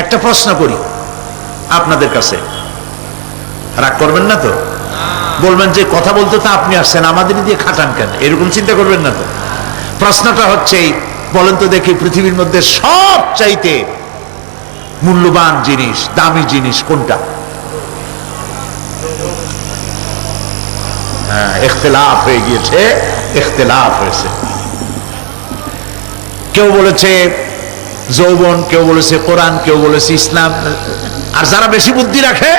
একটা প্রশ্ন করি আপনাদের কাছে, রাগ করবেন না তো? বলবেন যে কথা বলতে তো আপনি আসছেন, আমাদের দিয়ে খাটান কেন, এরকম চিন্তা করবেন না তো? প্রশ্নটা হচ্ছে, বলেন তো দেখি, পৃথিবীর মধ্যে সব চাইতে মূল্যবান জিনিস, দামি জিনিস কোনটা? হ্যাঁ, ইখতিলাফ হয়ে গিয়েছে, ইখতিলাফ হয়েছে। কেউ বলেছে যৌবন, কেউ বলেছে কোরআন, কেউ বলেছে ইসলাম। আর যারা বেশি বুদ্ধি রাখে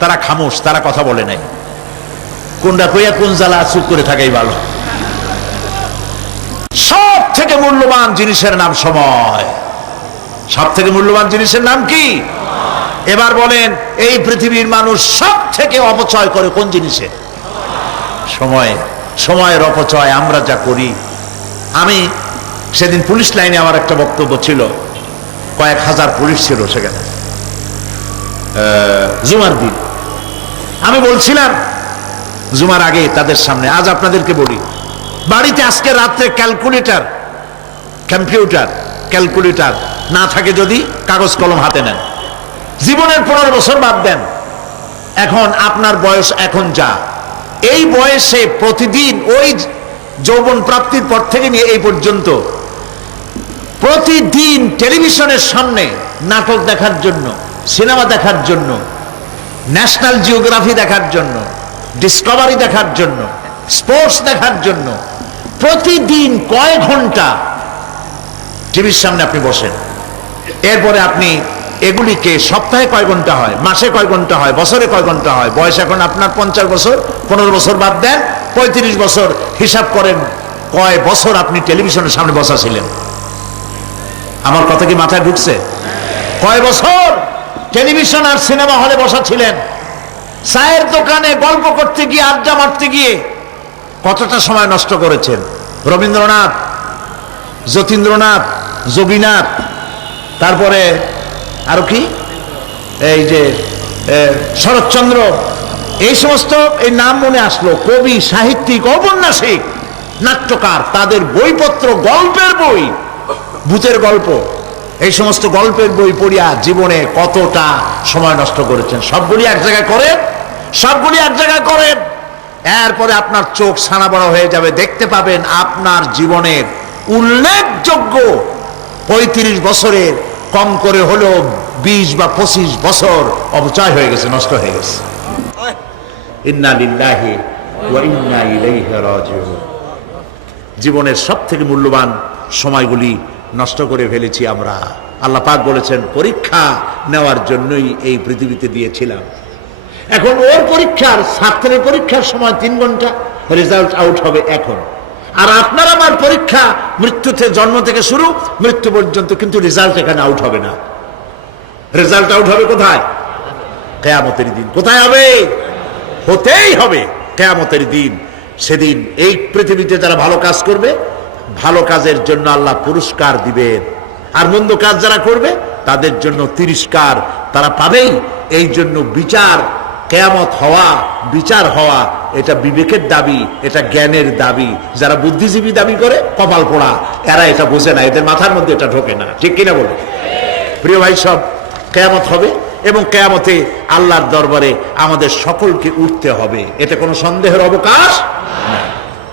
তারা খামোশ, তারা কথা বলে নাই। কোনটা কইয়া কোন জ্বালা চুপ করে থাকাই ভালো। সব থেকে মূল্যবান জিনিসের নাম সময়। সব থেকে মূল্যবান জিনিসের নাম কি? এবার বলেন, এই পৃথিবীর মানুষ সব থেকে অপচয় করে কোন জিনিসে? সময়। সময়ের অপচয় আমরা যা করি। আমি সেদিন পুলিশ লাইনে আমার একটা বক্তব্য ছিল, কয়েক হাজার পুলিশ ছিল সেখানে, জুমার দিন। আমি বলছিলাম জুমার আগে তাদের সামনে, আজ আপনাদেরকে বলি, বাড়িতে আজকে রাত্রে ক্যালকুলেটর, কম্পিউটার, ক্যালকুলেটর না থাকে যদি কাগজ কলম হাতে নেন। জীবনের 15 বছর বাদ দেন, এখন আপনার বয়স এখন যা, এই বয়সে প্রতিদিন ওই যৌবন প্রাপ্তির পর থেকে নিয়ে এই পর্যন্ত প্রতিদিন টেলিভিশনের সামনে নাটক দেখার জন্য, সিনেমা দেখার জন্য, ন্যাশনাল জিওগ্রাফি দেখার জন্য, ডিসকভারি দেখার জন্য, স্পোর্টস দেখার জন্য প্রতিদিন কয়েক ঘন্টা টিভির সামনে আপনি বসেন। এরপরে আপনি এগুলিকে সপ্তাহে কয় ঘন্টা হয়, মাসে কয় ঘন্টা হয়, বছরে কয় ঘন্টা হয়। বয়স এখন আপনার 50 বছর, 15 বছর বাদ দেন, 35 বছর। হিসাব করেন কয় বছর আপনি টেলিভিশনের সামনে বসা ছিলেন। আমার কথা কি মাথায় ঢুকছে? কয় বছর টেলিভিশন আর সিনেমা হলে বসা ছিলেন? চায়ের দোকানে গল্প করতে গিয়ে, আড্ডা মারতে গিয়ে কতটা সময় নষ্ট করেছেন? রবীন্দ্রনাথ, যতীন্দ্রনাথ, যোগীনাথ, তারপরে আরো কি, এই যে শরৎচন্দ্র, এই সমস্ত এই নাম মনে আসলো, কবি, সাহিত্যিক, ঔপন্যাসিক, নাট্যকার, তাদের বইপত্র, গল্পের বই, ভূতের গল্প, এই সমস্ত গল্পের বই পড়িয়া জীবনে কতটা সময় নষ্ট করেছেন। সবগুলি এক জায়গায় করেন, সবগুলি এক জায়গায় করেন, এরপরে আপনার চোখ ছানা বড় হয়ে যাবে। দেখতে পাবেন আপনার জীবনের উল্লেখযোগ্য 35 বছরের কম করে হলো 20 বা 25 বছর অপচয় হয়ে গেছে, নষ্ট হয়ে গেছে। ইন্না লিল্লাহি ওয়া ইন্না ইলাইহি রাজিউন। জীবনের সব থেকে মূল্যবান সময়গুলি নষ্ট করে ফেলেছি আমরা। আল্লাহ পাক বলেছেন, পরীক্ষা নেওয়ার জন্যই এই পৃথিবীতে দিয়েছিলাম। এখন ওর পরীক্ষার, ছাত্রের পরীক্ষার সময় 3 ঘন্টা, রেজাল্ট আউট হবে এখন। আর আপনার আমার পরীক্ষা মৃত্যুতে, জন্ম থেকে শুরু মৃত্যু পর্যন্ত, কিন্তু রেজাল্ট এখানে আউট হবে না। রেজাল্ট আউট হবে কোথায়? কিয়ামতের দিন। কোথায় হবে? হতেই হবে কিয়ামতের দিন। সেদিন এই পৃথিবীতে যারা ভালো কাজ করবে, ভালো কাজের জন্য আল্লাহ পুরস্কার দিবেন, আর মন্দ কাজ যারা করবে তাদের জন্য তিরস্কার তারা পাবেই। এই জন্য বিচার, কিয়ামত হওয়া, বিচার হওয়া, এটা বিবেকের দাবি, এটা জ্ঞানের দাবি। যারা বুদ্ধিজীবী দাবি করে, কপাল পোড়া, এরা এটা বোঝে না, এদের মাথার মধ্যে এটা ঢোকে না। ঠিক কিনা বলে? প্রিয় ভাই সব, কিয়ামত হবে এবং কিয়ামতে আল্লাহর দরবারে আমাদের সকলকে উঠতে হবে, এতে কোনো সন্দেহের অবকাশ নাই।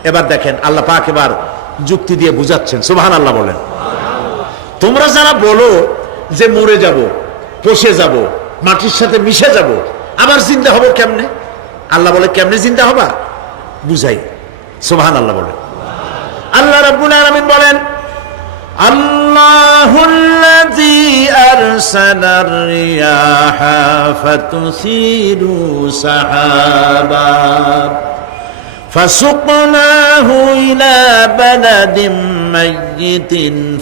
এবার দেখেন, আল্লাহ পাক এবার যুক্তি দিয়ে বুঝাচ্ছেন। সুবহানাল্লাহ বলেন। তোমরা যারা বলো যে মরে যাব, পচে যাব, মাটির সাথে মিশে যাব, আবার জিন্দা হবো কেমনে? আল্লাহ বলে, কেমনে জিন্দা হবা বুঝাই। সুবহানাল্লাহ বলেন। আল্লাহ রাব্বুল আলামিন বলেন, আল্লাহুল্লাযী আরসালার রিয়াহা ফাতুসিরু সাহাবা فسقناه إلى بلد ميت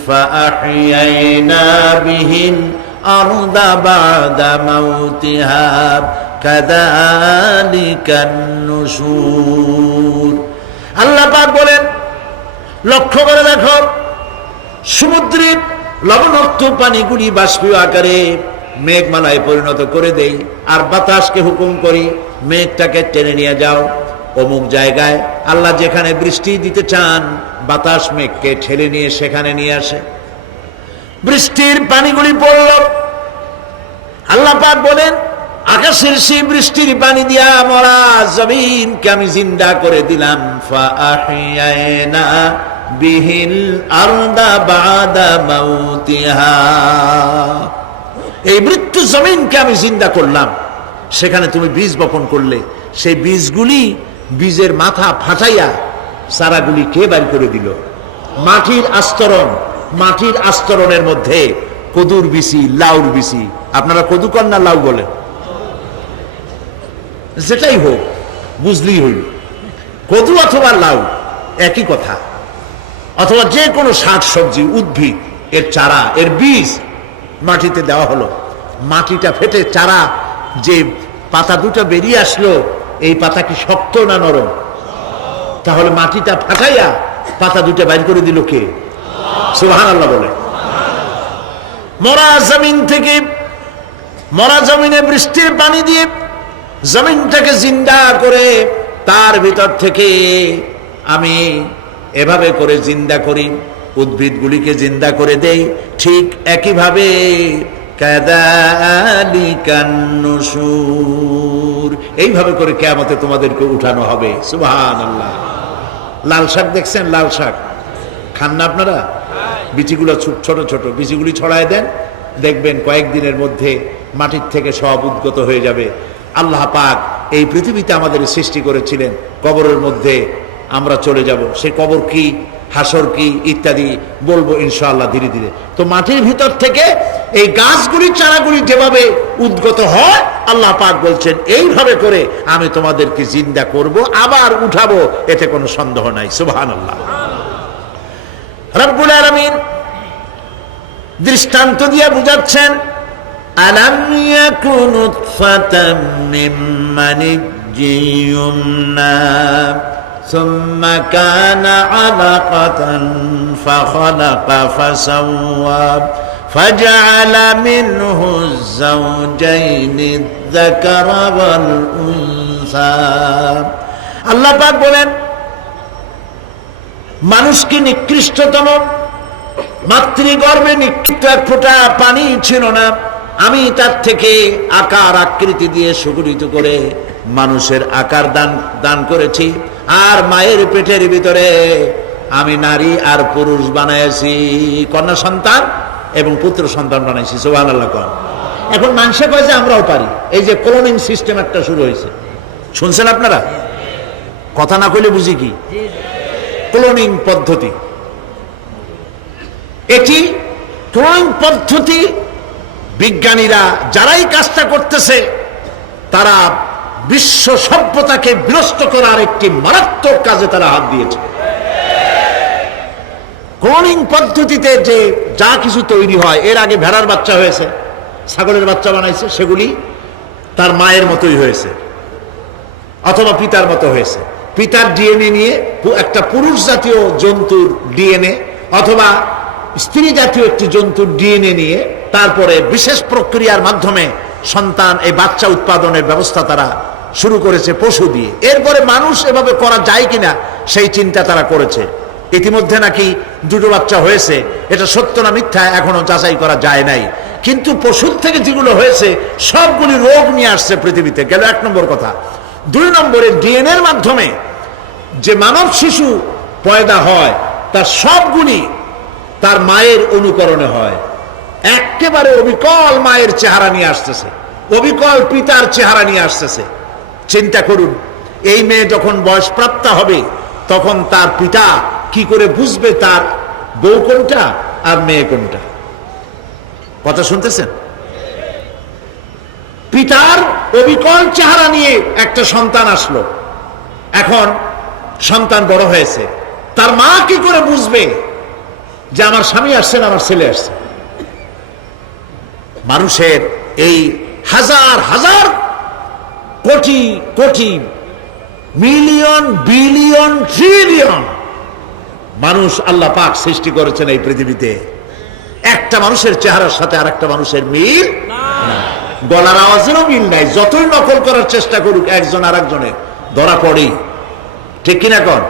فأحيينا به الأرض بعد موتها كذلك النشور। আল্লাহ পাক বলেন, লক্ষ্য করে দেখো, সমুদ্রের লবণাক্ত পানিগুলি বাষ্পীয় আকারে মেঘমালায় পরিণত করে দেই, আর বাতাসকে হুকুম করি মেঘটাকে টেনে নিয়ে যাও অমুক জায়গায়। আল্লাহ যেখানে বৃষ্টি দিতে চান, বাতাস মেঘকে ঠেলে নিয়ে সেখানে নিয়ে আসে। বৃষ্টির পানিগুলি পড়ল, আল্লাহ পাক বলেন, আকাশের সেই বৃষ্টির পানি দিয়া মরা জমিনকে আমি জিন্দা করে দিলাম। ফাআহিয়ানা বিহিল আরদা বাদা মাউতিহা, এই মৃত্যু জমিনকে আমি জিন্দা করলাম। সেখানে তুমি বীজ বপন করলে, সেই বীজগুলি, বীজের মাথা ফাটাইয়া চারাগুলি কে বাড়ি করে দিল? মাটির আস্তরণ, মাটির আস্তরণের মধ্যে কদুর বিচি, লাউর বিচি। আপনারা কদু কর না লাউ বলেন? যেটাই হোক, বুঝলেই হইল, কদু অথবা লাউ একই কথা। অথবা যে কোনো শাক সবজি, উদ্ভিদ, এর চারা, এর বীজ মাটিতে দেওয়া হলো। মাটিটা ফেটে চারা, যে পাতা দুটো বেরিয়ে আসলো, এই পাতা কি শক্ত না নরম? তাহলে মাটিটা ফাটাইয়া পাতা দুটো বাইর করে দিল কে? সুবহানাল্লাহ বলে। মরা জমিন থেকে, মরা জমিনে বৃষ্টির পানি দিয়ে জমিনটাকে জিন্দা করে তার ভিতর থেকে আমি এভাবে করে জিন্দা করি, উদ্ভিদগুলিকে জিন্দা করে দেই। ঠিক একইভাবে কাযালিকান নুশুর, এইভাবে করে কিয়ামতে তোমাদেরকে উঠানো হবে। সুবহানাল্লাহ। লাল শাক দেখছেন? লাল শাক খান না আপনারা? বিচিগুলো ছোট ছোট, বিচিগুলি ছড়ায় দেন, দেখবেন কয়েকদিনের মধ্যে মাটির থেকে সব উদ্গত হয়ে যাবে। আল্লাহ পাক এই পৃথিবীতে আমাদের সৃষ্টি করেছিলেন, কবরের মধ্যে আমরা চলে যাব। সে কবর কি, হাসর কি, ইত্যাদি বলবো ইনশাআল্লাহ ধীরে ধীরে। তো মাটির ভিতর থেকে এই গাছগুলি, চারাগুলি যেভাবে উদ্গত হয়, আল্লাহ পাক বলছেন এইভাবে করে আমি তোমাদেরকে জিন্দা করব, আবার উঠাবো, এতে কোনো সন্দেহ নাই। সুবহানাল্লাহ। রব্বুল আলামিন দৃষ্টান্ত দিয়ে বুঝাচ্ছেন, আলাম ইয়াকুন নুতফাতাম মিন মানিয়্যিন ইউমনা সুম্মা কানা আলাকাতান ফাখালাকা ফাসাওয়া ফাজআলা মিনহু যাওজাইনি আয-যাকারা ওয়াল উনসা। আল্লাহ পাক বলেন, মানুষ কি নিকৃষ্টতম? মাতৃগর্ভে নিক্ষিপ্ত এক ফোঁটা পানি ছিল না, আমি তার থেকে আকার আকৃতি দিয়ে সুগঠিত করে মানুষের আকার দান করেছি। আর মায়ের পেটের ভিতরে আমি নারী আর পুরুষ বানাইছি, কন্যা সন্তান এবং পুত্র সন্তান বানাইছি। সুবহানাল্লাহ। এখন মানুষে কয় যে আমরাও পারি। এই যে ক্লোনিং সিস্টেম একটা শুরু হয়েছে, শুনছেন আপনারা? কথা না কইলে বুঝি কি? ক্লোনিং পদ্ধতি। এটি ক্লোনিং পদ্ধতি, বিজ্ঞানীরা যারাই কাজটা করতেছে, তারা বিশ্ব সভ্যতাকে বিনষ্ট করার একটি মারাত্মক কাজে তারা হাত দিয়েছে। ক্লোনিং পদ্ধতিতে যে যা কিছু তৈরি হয়, এর আগে ভেড়ার বাচ্চা হয়েছে, ছাগলের বাচ্চা বানাইছে, সেগুলি তার মায়ের মতোই হয়েছে অথবা পিতার মতো হয়েছে। পিতার ডিএনএ নিয়ে একটা পুরুষ জাতীয় জন্তুর ডিএনএ অথবা স্ত্রী জাতীয় একটি জন্তুর ডিএনএ নিয়ে তারপরে বিশেষ প্রক্রিয়ার মাধ্যমে সন্তান, এই বাচ্চা উৎপাদনের ব্যবস্থা তারা শুরু করেছে পশু দিয়ে। এরপরে মানুষ এভাবে করা যায় কিনা সেই চিন্তা তারা করেছে। ইতিমধ্যে নাকি দুটো বাচ্চা হয়েছে, এটা সত্য না মিথ্যা এখনো যাচাই করা যায় নাই। কিন্তু পশুর থেকে যেগুলো হয়েছে সবগুলি রোগ নিয়ে আসছে পৃথিবীতে, গেল এক নম্বর কথা। দুই নম্বরে ডিএনএর মাধ্যমে যে মানব শিশু পয়দা হয় তার সবগুলি তার মায়ের অনুকরণে হয়। একেবারে অবিকল মায়ের চেহারা নিয়ে আসতেছে, অবিকল পিতার চেহারা নিয়ে আসতেছে। চিন্তা করুন, এই মেয়ে যখন বয়সপ্রাপ্ত হবে তখন তার পিতা কি করে বুঝবে তার বউ কোনটা আর মেয়ে কোনটা? কথা শুনতেছেন? পিতার অবিকল চেহারা নিয়ে একটা সন্তান আসলো, এখন সন্তান বড় হয়েছে, তার মা কি করে বুঝবে যে আমার স্বামী আসছেন, আমার ছেলে আসছে? মানুষের এই হাজার হাজার crore crore million billion trillion মানুষ আল্লাহ পাক সৃষ্টি করেছেন এই পৃথিবীতে। একটা মানুষের চেহারার সাথে আর একটা মানুষের মিল না, গলার আওয়াজেরও মিল নাই। যতই নকল করার চেষ্টা করুক একজন আর একজনের, ধরা পড়েই। ঠিক কিনা কন?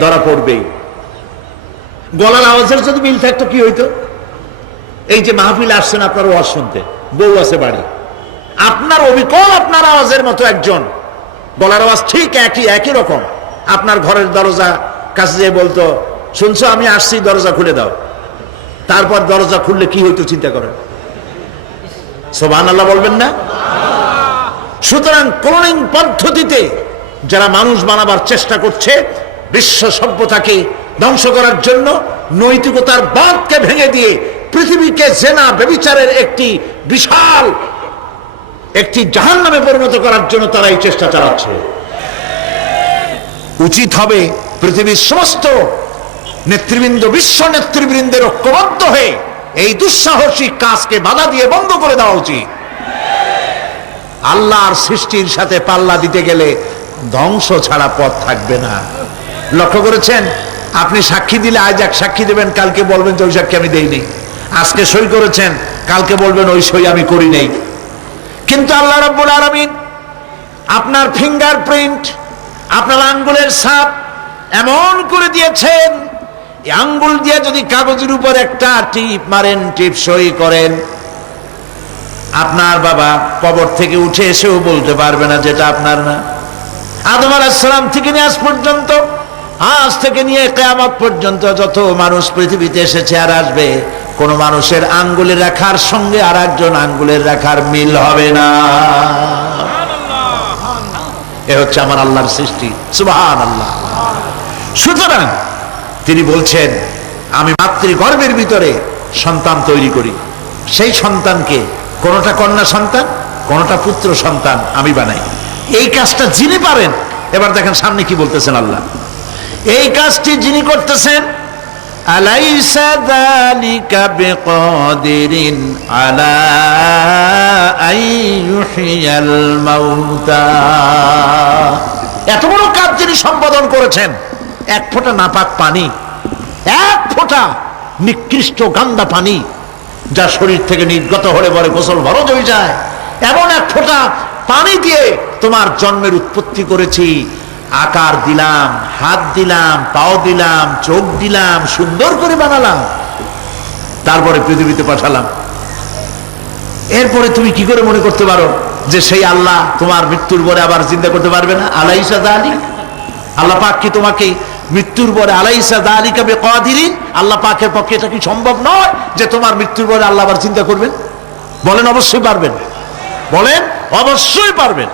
ধরা পড়বেই। গলার আওয়াজের যদি মিল থাকতো কি হইতো? এই যে মাহফিল আসছেন আপনারা ওয়াজ শুনতে, বউ আছে বাড়ি, আপনার অবিকল আপনার আওয়াজের মতো একজন, গলার আওয়াজ ঠিক একই রকম, আপনার ঘরের দরজা কাছে যেয়ে বলতো, শুনছো আমি আসছি, দরজা খুলে দাও। তারপর দরজা খুললে কি হইতো চিন্তা করেন, সুবহানাল্লাহ বলবেন না? সুতরাং ক্লোনিং পদ্ধতিতে যারা মানুষ বানাবার চেষ্টা করছে, বিশ্ব সভ্যতাকে ধ্বংস করার জন্য, নৈতিকতার বাঁধকে ভেঙে দিয়ে পৃথিবীকে জেনা ব্যভিচারের একটি বিশাল একটি জাহান্নামে পরিণত করার জন্য তারা এই চেষ্টা চালাচ্ছে। উচিত হবে পৃথিবীর সমস্ত নেতৃবৃন্দ, বিশ্ব নেতৃবৃন্দের ঐক্যবদ্ধ হয়ে এই দুঃসাহসিক কাজকে বাধা দিয়ে বন্ধ করে দেওয়া উচিত। আল্লাহর সৃষ্টির সাথে পাল্লা দিতে গেলে ধ্বংস ছাড়া পথ থাকবে না। লক্ষ্য করেছেন, আপনি সাক্ষী দিলে আজ এক সাক্ষী দেবেন, কালকে বলবেন যে ওই সাক্ষী আমি দেইনি। আজকে সই করেছেন, কালকে বলবেন ওই সই আমি করি নাই। কিন্তু আল্লাহ রাব্বুল আলামিন আপনার ফিঙ্গারপ্রিন্ট, আপনার আঙ্গুলের ছাপ এমন করে দিয়েছেন, এই আঙ্গুল দিয়ে যদি কাগজের উপর একটা টিপ মারেন, টিপ সই করেন, আপনার বাবা কবর থেকে উঠে এসেও বলতে পারবে না যেটা আপনার না। আদম আলাইহিস সালাম থেকে নিয়ে আজ পর্যন্ত, আজ থেকে নিয়ে কিয়ামত পর্যন্ত যত মানুষ পৃথিবীতে এসেছে আর আসবে, কোন মানুষের আঙ্গুলের রেখার সঙ্গে আর একজন আঙ্গুলের রেখার মিল হবে না। এ হচ্ছে আমার আল্লাহর সৃষ্টি, সুবহানাল্লাহ। সুতরাং তিনি বলছেন, আমি মাতৃগর্ভের ভিতরে সন্তান তৈরি করি, সেই সন্তানকে কোনটা কন্যা সন্তান, কোনটা পুত্র সন্তান আমি বানাই। এই কাজটা যিনি পারেন, এবার দেখেন সামনে কি বলতেছেন আল্লাহ, এই কাজটি যিনি করতেছেন, আলাইসা যালিকা বিকাদিরিন আলা আইয়ুহিয়াল মাউতা, এত বড় কাজ যিনি সম্পাদন করেছেন, এক ফোঁটা নাপাক পানি, এক ফোঁটা নিকৃষ্ট গান্দা পানি যা শরীর থেকে নির্গত হলে পরে গোসল ফরজ হয়ে যায়, এমন এক ফোঁটা পানি দিয়ে তোমার জন্মের উৎপত্তি করেছি, আকার দিলাম, হাত দিলাম, পাও দিলাম, চোখ দিলাম, সুন্দর করে বানালাম, তারপরে পৃথিবীতে পাঠালাম। এরপরে তুমি কি করে মনে করতে পারো যে সেই আল্লাহ তোমার মৃত্যুর পরে আবার চিন্তা করতে পারবে না? আলাইসা যালিক, আল্লাহ পাক কি তোমাকে মৃত্যুর পরে, আলাইসা যালিকা বিকাদিরিন, আল্লাহ পাকের পক্ষে এটা কি সম্ভব নয় যে তোমার মৃত্যুর পরে আল্লাহ আবার চিন্তা করবেন? বলেন অবশ্যই পারবেন, বলেন অবশ্যই পারবেন।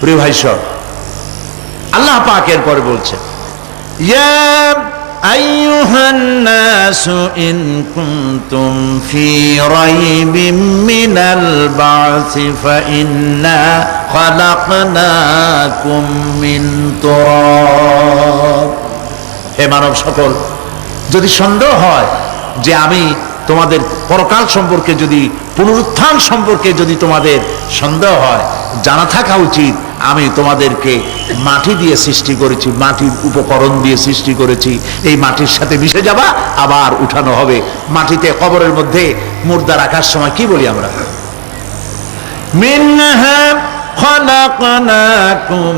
প্রিয় ভাই সব, আল্লাহ পাক এরপরে বলছেন, ইয়া আইয়ুহান নাসু ইন কুনতুম ফি রাইবিম মিনাল বা'সি ফাইন্না খালাকনাকুম মিন তুরাব। হে মানব সকল, যদি সন্দেহ হয় যে আমি তোমাদের পরকাল সম্পর্কে, যদি পুনরুত্থান সম্পর্কে যদি তোমাদের সন্দেহ হয়, জানা থাকা উচিত আমি তোমাদেরকে মাটি দিয়ে সৃষ্টি করেছি, মাটির উপকরণ দিয়ে সৃষ্টি করেছি। এই মাটির সাথে মিশে যাবা, আবার উঠানো হবে। মাটিতে কবরের মধ্যে মুর্দা রাখার সময় কি বলি আমরা? মিনহা খালাকনাকুম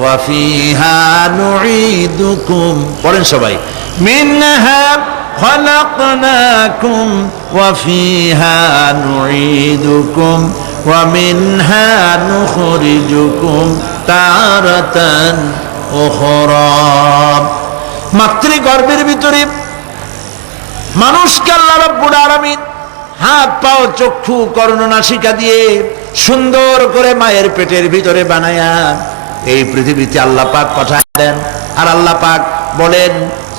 ওয়া ফিহা নুঈদুকুম। পড়েন সবাই, মিনহা خلقناكم وفيها نعيدكم ومنها نخرجكم تارة أخرى। মাতৃগর্ভের ভিতরে মানুষকে আল্লাহ রাব্বুল আলামিন হাত পাও চক্ষু কর্ণ নাসিকা দিয়ে সুন্দর করে মায়ের পেটের ভিতরে বানায়া এই পৃথিবীতে আল্লাহ পাক পাঠায় দেন। আর আল্লাহ পাক বলেন,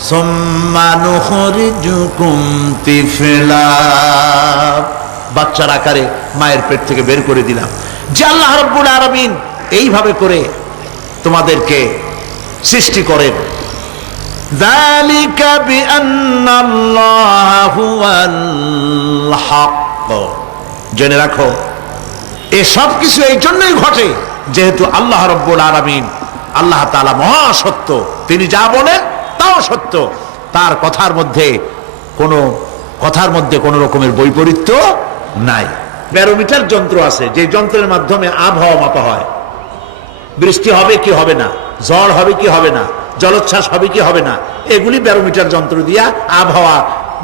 সুম্মা নুখরিজুকুম তিফলা, বাচ্চার আকারে মায়ের পেট থেকে বের করে দিলাম। যে আল্লাহ রাব্বুল আলামিন এইভাবে করে তোমাদেরকে সৃষ্টি করেন। যালিকা বিআন্নাল্লাহা হুয়াল হক, জেনে রাখো এ সব কিছু এই জন্যই ঘটে যেহেতু আল্লাহ রাব্বুল আলামিন, আল্লাহ তাআলা মহাসত্য, তিনি যা বলেন তাও সত্য, তার কথার মধ্যে কোনো রকমের বৈপরীত্য নাই। ব্যারোমিটার যন্ত্র আছে, যে যন্ত্রের মাধ্যমে আবহাওয়া মাপা হয়, বৃষ্টি হবে কি হবে না, ঝড় হবে কি হবে না, জলোচ্ছ্বাস হবে কি হবে না, এগুলি ব্যারোমিটার যন্ত্র দিয়া, আবহাওয়া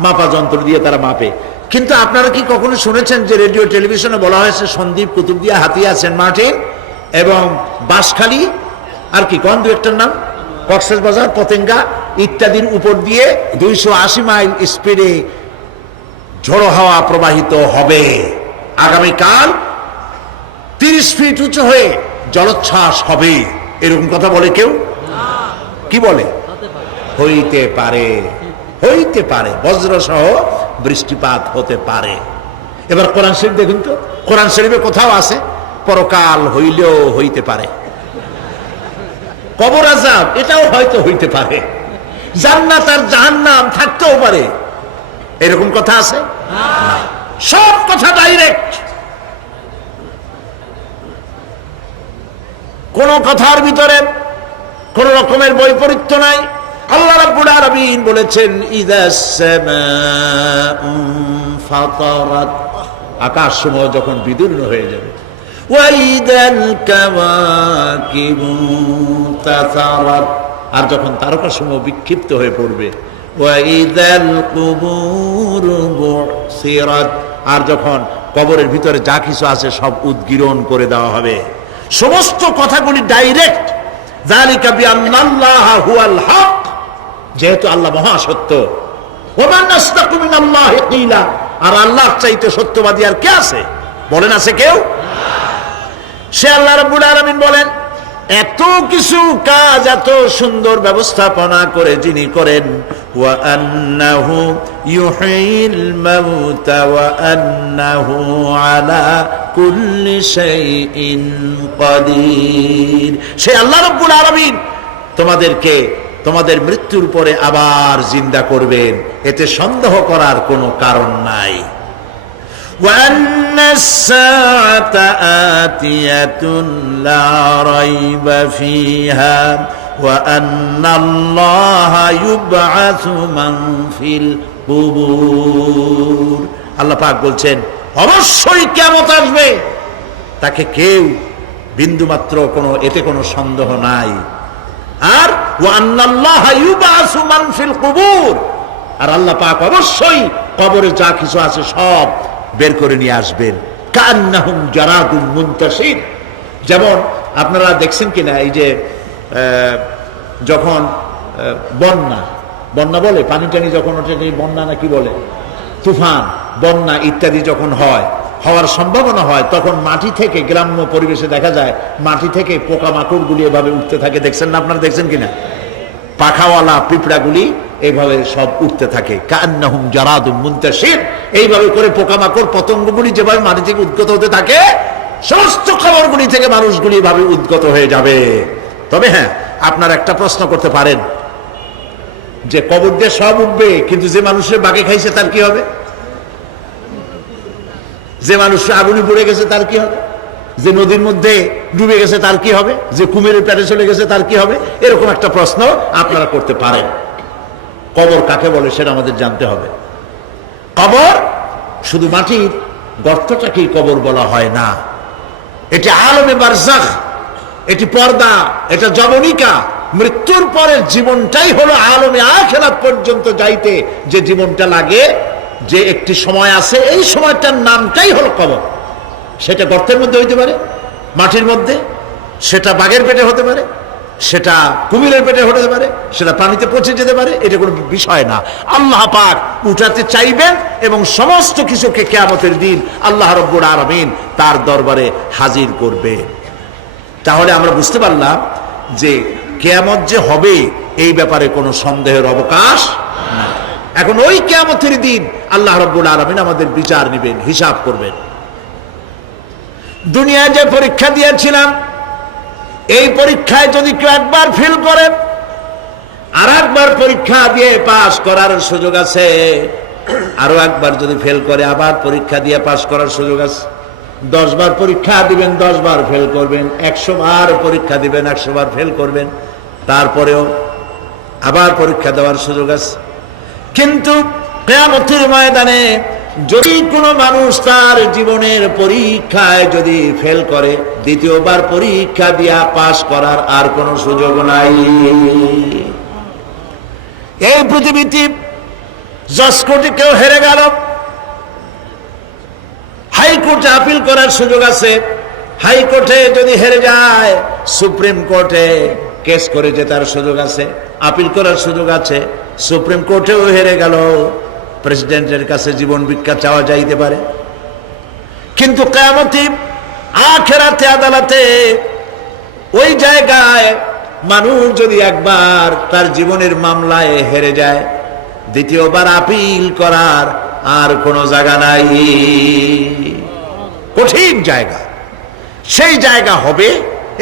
মাপা যন্ত্র দিয়ে তারা মাপে। কিন্তু আপনারা কি কখনো শুনেছেন যে রেডিও টেলিভিশনে বলা হয়েছে সন্দ্বীপ, কুতুবদিয়া, হাতিয়া, সেন্ট মার্টিন এবং বাঁশখালী, আর কি কোন দু একটার নাম, কক্সবাজার, পতেঙ্গা ইত্যাদির উপর দিয়ে 280 মাইল স্পিডে ঝোড়ো হাওয়া প্রবাহিত হবে। আগামীকাল 30 ফিট উঁচু হয়ে জলোচ্ছ্বাস হবে, এরকম কথা বলে কেউ? কি বলে? হইতে পারে, হইতে পারে, বজ্র সহ বৃষ্টিপাত হতে পারে। এবার কোরআন শরীফ দেখুন তো, কোরআন শরীফে কোথাও আছে পরকাল হইলেও হইতে পারে, কবর আযাব এটাও হয়তো হইতে পারে, জান্নাত আর জাহান্নাম থাকতেও পারে, এরকম কথা আছে? সব কথা ডাইরেক্ট, কোন কথার ভিতরে কোন রকমের বৈপরীত্য নাই। আল্লাহ রাব্বুল আলামিন বলেছেন ইযাস সামাউ ফাতারাত, আকাশ সমূহ যখন বিদীর্ণ হয়ে যাবে, ওয়া ইযাল কাওয়াকিবু তাসারাত, আর যখন তারকা সমূহ বিক্ষিপ্ত হয়ে পড়বে, ওয়া ইযাল কুবুর বুসিরাত, আর যখন কবরের ভিতরে যা কিছু আছে সব উদ্গীরণ করে দেওয়া হবে। সমস্ত কথাগুলি ডাইরেক্ট। যালিকা বিআন্নাল্লাহা হুয়াল হক, যেহেতু আল্লাহ মহাসত্য। ওয়া মান আসদাকু মিনাল্লাহি কিলা, আর আল্লাহ চাইতে সত্যবাদী আর কে আছে? বলেন আছে কেউ? সে আল্লাহ রাব্বুল আলামিন বলেন এত কিছু কাজ এত সুন্দর ব্যবস্থাপনা করে যিনি করেন, ওয়া আন্নাহু ইউহিল মাউতা ওয়া আন্নাহু আলা কুল্লি শাইইন কাদির। সে আল্লাহ রাব্বুল আলামিন তোমাদেরকে তোমাদের মৃত্যুর পরে আবার জিন্দা করবেন, এতে সন্দেহ করার কোনো কারণ নাই। وأن الساعة آتية لا ريب فيها وأن الله يبعث من في القبور। আল্লাহ পাক বলছেন অবশ্যই কিয়ামত আসবে, তাকে কেউ বিন্দুমাত্র এতে কোনো সন্দেহ নাই। আর وأن الله يبعث من في القبور, আর আল্লাহ পাক অবশ্যই কবরে যা কিছু আছে সব বের করে নিয়ে আসবেন। কান্নাহুম জারাদুল মুনতাশির, যেমন আপনারা দেখছেন কিনা এই যে যখন বন্যা বলে, পানি টানি যখন ওঠে, বন্যা না কি বলে, তুফান, বন্যা ইত্যাদি যখন হওয়ার সম্ভাবনা হয়, তখন মাটি থেকে, গ্রাম্য পরিবেশে দেখা যায় মাটি থেকে পোকামাকড়গুলি এভাবে উঠতে থাকে। দেখছেন না আপনারা? দেখছেন কিনা? পাখাওয়ালা পিঁপড়াগুলি এইভাবে সব উঠতে থাকে। কান্নাহুম জারাদুম মুনতাশির, এইভাবে করে পোকামাকড় পতঙ্গগুলি যেভাবে মাটি থেকে উদ্গত হতে থাকে, সমস্ত খবরগুলি থেকে মানুষগুলি এভাবে উদ্গত হয়ে যাবে। তবে হ্যাঁ, আপনারা একটা প্রশ্ন করতে পারেন যে কবর দিয়ে সব উঠবে, কিন্তু যে মানুষের বাগে খাইছে তার কি হবে? যে মানুষের আগুনে পড়ে গেছে তার কি হবে? যে নদীর মধ্যে ডুবে গেছে তার কি হবে? যে কুমিরের পেটে চলে গেছে তার কি হবে? এরকম একটা প্রশ্ন আপনারা করতে পারেন। কবর কাকে বলে সেটা আমাদের জানতে হবে। কবর শুধু মাটির গর্তটাকেই কবর বলা হয় না, এটি আলমে বারজাখ, এটি পর্দা, এটা জবনিকা। মৃত্যুর পরের জীবনটাই হলো আলমে আখিরাত পর্যন্ত যাইতে যে জীবনটা লাগে, যে একটি সময় আছে, এই সময়টার নামটাই হলো কবর। সেটা গর্তের মধ্যে হইতে পারে, মাটির মধ্যে, সেটা বাঘের পেটে হতে পারে, সেটা কুমিরের পেটে হতে পারে, সেটা পানিতে পচে যেতে পারে, এটা কোনো বিষয় না। আল্লাহ পাক উঠাতে চাইবেন এবং সমস্ত কিছুকে কিয়ামতের দিন আল্লাহ রাব্বুল আলামিন তার দরবারে হাজির করবে। তাহলে আমরা বুঝতে পারলাম যে কিয়ামত যে হবে এই ব্যাপারে কোনো সন্দেহের অবকাশ নাই। এখন ওই কিয়ামতের দিন আল্লাহ রাব্বুল আলামিন আমাদের বিচার নেবেন, হিসাব করবেন। দুনিয়ায় যে পরীক্ষা দিয়েছিলাম, এই পরীক্ষায় যদি কেউ একবার ফেল করে, আর একবার পরীক্ষা দিয়ে পাস করার সুযোগ আছে, আরো একবার যদি ফেল করে আবার পরীক্ষা দিয়ে পাস করার সুযোগ আছে। 10 বার পরীক্ষা দিবেন, 10 বার ফেল করবেন, 100 বার পরীক্ষা দিবেন, 100 বার ফেল করবেন, তারপরেও আবার পরীক্ষা দেওয়ার সুযোগ আছে। কিন্তু কিয়ামতের ময়দানে যদি কোনো মানুষ তার জীবনের পরীক্ষায় যদি ফেল করে, দ্বিতীয়বার পরীক্ষা দিয়া পাস করার আর কোনো সুযোগ নাই। এই পৃথিবীতে 10 কোটি কেউ হেরে গেল, হাইকোর্টে আপিল করার সুযোগ আছে। হাইকোর্টে যদি হেরে যায় সুপ্রিম কোর্টে কেস করে জেতার সুযোগ আছে, আপিল করার সুযোগ আছে। সুপ্রিম কোর্টেও হেরে গেল, প্রেসিডেন্টের কাছে জীবন ভিক্ষা চাওয়া যাইতে পারে। কিন্তু কিয়ামতে আখিরাতে আদালতে ওই জায়গায় মানুষ যদি একবার তার জীবনের মামলায় হেরে যায়, দ্বিতীয়বার আপিল করার আর কোনো জায়গা নাই। কঠিন জায়গা, সেই জায়গা হবে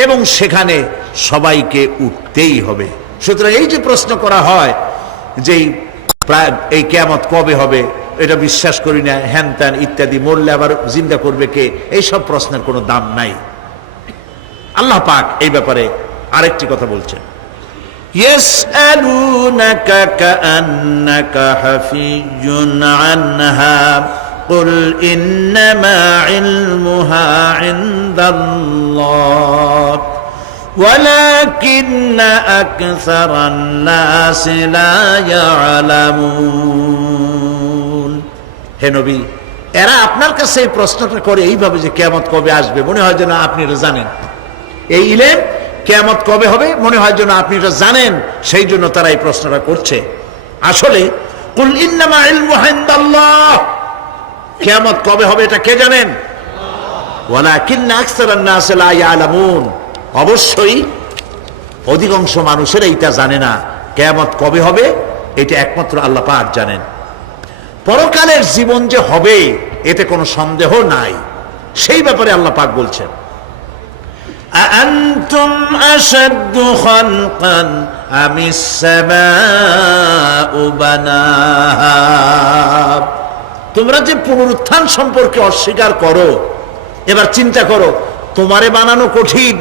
এবং সেখানে সবাইকে উঠতেই হবে। সুতরাং এই যে প্রশ্ন করা হয় যে এই কিয়ামত কবে হবে, এটা বিশ্বাস করি না, হ্যান ত্যান ইত্যাদি, মরলে আবার জিন্দা করবে কে, এইসব প্রশ্নের কোনো দাম নাই। আল্লাহ পাক এই ব্যাপারে আরেকটি কথা বলছেন, ইয়াসআলুনাকা কাআন্নাকা হাফিজুন আনহা কুল ইন্নামা ইলমুহা ইনদাল্লাহ ওয়ালাকিন্না আকসারান নাসি লা ইয়ালামুন। হে নবী, এরা আপনার কাছে এই প্রশ্নটা করে এইভাবে যে কিয়ামত কবে আসবে, মনে হয় যেন আপনি এটা জানেন। এই ইলম কিয়ামত কবে হবে মনে হয় যেন আপনি এটা জানেন, সেই জন্য তারা এই প্রশ্নটা করছে। আসলে কুল ইন্নামা ইলমুহা ইনদাল্লাহ, কিয়ামত কবে হবে এটা কে জানেন? ওয়ালাকিন্না আকসারান নাস লা ইয়ালামুন, অবশ্যই অধিকাংশ মানুষের এইটা জানে না। কিয়ামত কবে হবে এটা একমাত্র আল্লাহ পাক জানেন। পরকালের জীবন যে হবে এতে কোনো সন্দেহ নাই, সেই ব্যাপারে আল্লাহ পাক বলছেন, আআনতুম আশাদ্দু খালকান আমিস সামাউ বানাহা। তোমরা যে পুনরুত্থান সম্পর্কে অস্বীকার করো, এবার চিন্তা করো, তোমারে বানানো কঠিন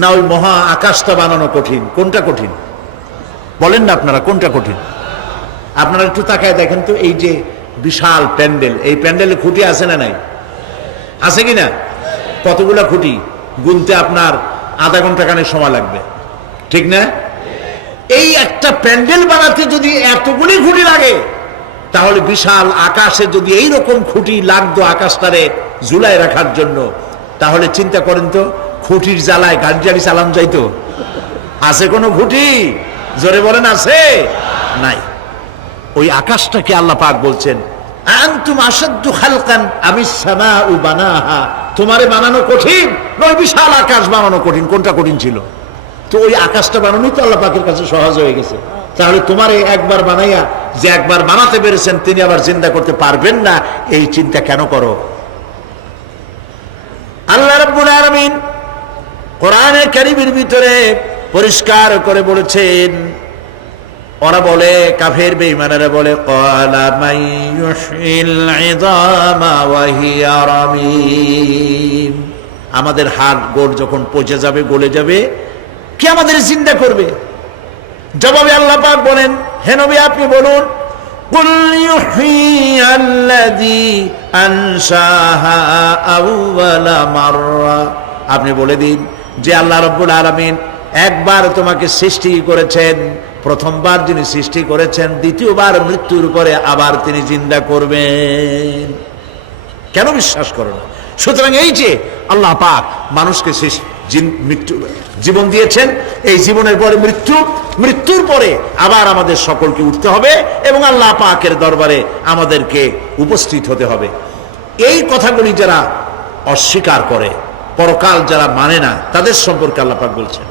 না ওই মহা আকাশটা বানানো কঠিন? কোনটা কঠিন বলেন না আপনারা, কোনটা কঠিন? আপনারা একটু তাকায় দেখেন তো, এই যে বিশাল প্যান্ডেল, এই প্যান্ডেলে খুঁটি আছে না নাই? আছে কিনা? কতগুলা খুঁটি গুনতে আপনার আধা ঘন্টা খানেক সময় লাগবে, ঠিক না? এই একটা প্যান্ডেল বানাতে যদি এতগুলি খুঁটি লাগে, তাহলে বিশাল আকাশে যদি এইরকম খুঁটি লাগতো আকাশটারে ঝুলায় রাখার জন্য, তাহলে চিন্তা করেন তো, খুঁটির জ্বালায় গাড়ি গাড়ি চালান যাইতো? আছে কোনো খুঁটি? জোরে বলেন, আছে? নাই। ওই আকাশটাকে আল্লাহ পাক বলছেন, আনতুম আশাদ্দু খালকান আমিস সামাউ বানাহা, তোমারে বানানো কঠিন নয় বিশাল আকাশ বানানো কঠিন? কোনটা কঠিন ছিল? তো ওই আকাশটা বানানোই তো আল্লাহ পাকের কাছে সহজ হয়ে গেছে। তাহলে তোমারে একবার বানাইয়া যে একবার বানাতে পেরেছেন তিনি আবার জিন্দা করতে পারবেন না, এই চিন্তা কেন করো? আল্লাহ রাব্বুল আলামিন কোরআনে কারীমের ভিতরে পরিষ্কার করে বলেছেন, ওরা বলে, কাফের বেঈমানেরা বলে, ক্বালা মান ইউহয়িল ইযামা ওয়া হিয়া রামীম, আমাদের হাড় গোড় যখন পচে যাবে, গলে যাবে, কে আমাদের জিন্দা করবে? জবাবে আল্লাহ পাক বলেন, হে নবী আপনি বলুন, কুল ইউহয়িয়াল্লাযী আনশাহা আউওয়ালা মাররা, আপনি বলে দিন যে আল্লাহ রাব্বুল আলামিন একবার তোমাকে সৃষ্টি করেছেন, প্রথমবার যিনি সৃষ্টি করেছেন দ্বিতীয়বার মৃত্যুর পরে আবার তিনি জিন্দা করবেন। কেন বিশ্বাস করো না? সুতরাং এই যে আল্লাহ পাক মানুষকে জীবন দিয়েছেন, এই জীবনের পরে মৃত্যু, মৃত্যুর পরে আবার আমাদের সকলকে উঠতে হবে এবং আল্লাহ পাকের দরবারে আমাদেরকে উপস্থিত হতে হবে। এই কথাগুলি যারা অস্বীকার করে, পরকাল যারা মানে না, তাদের সম্পর্কে আল্লাহ পাক বলছেন,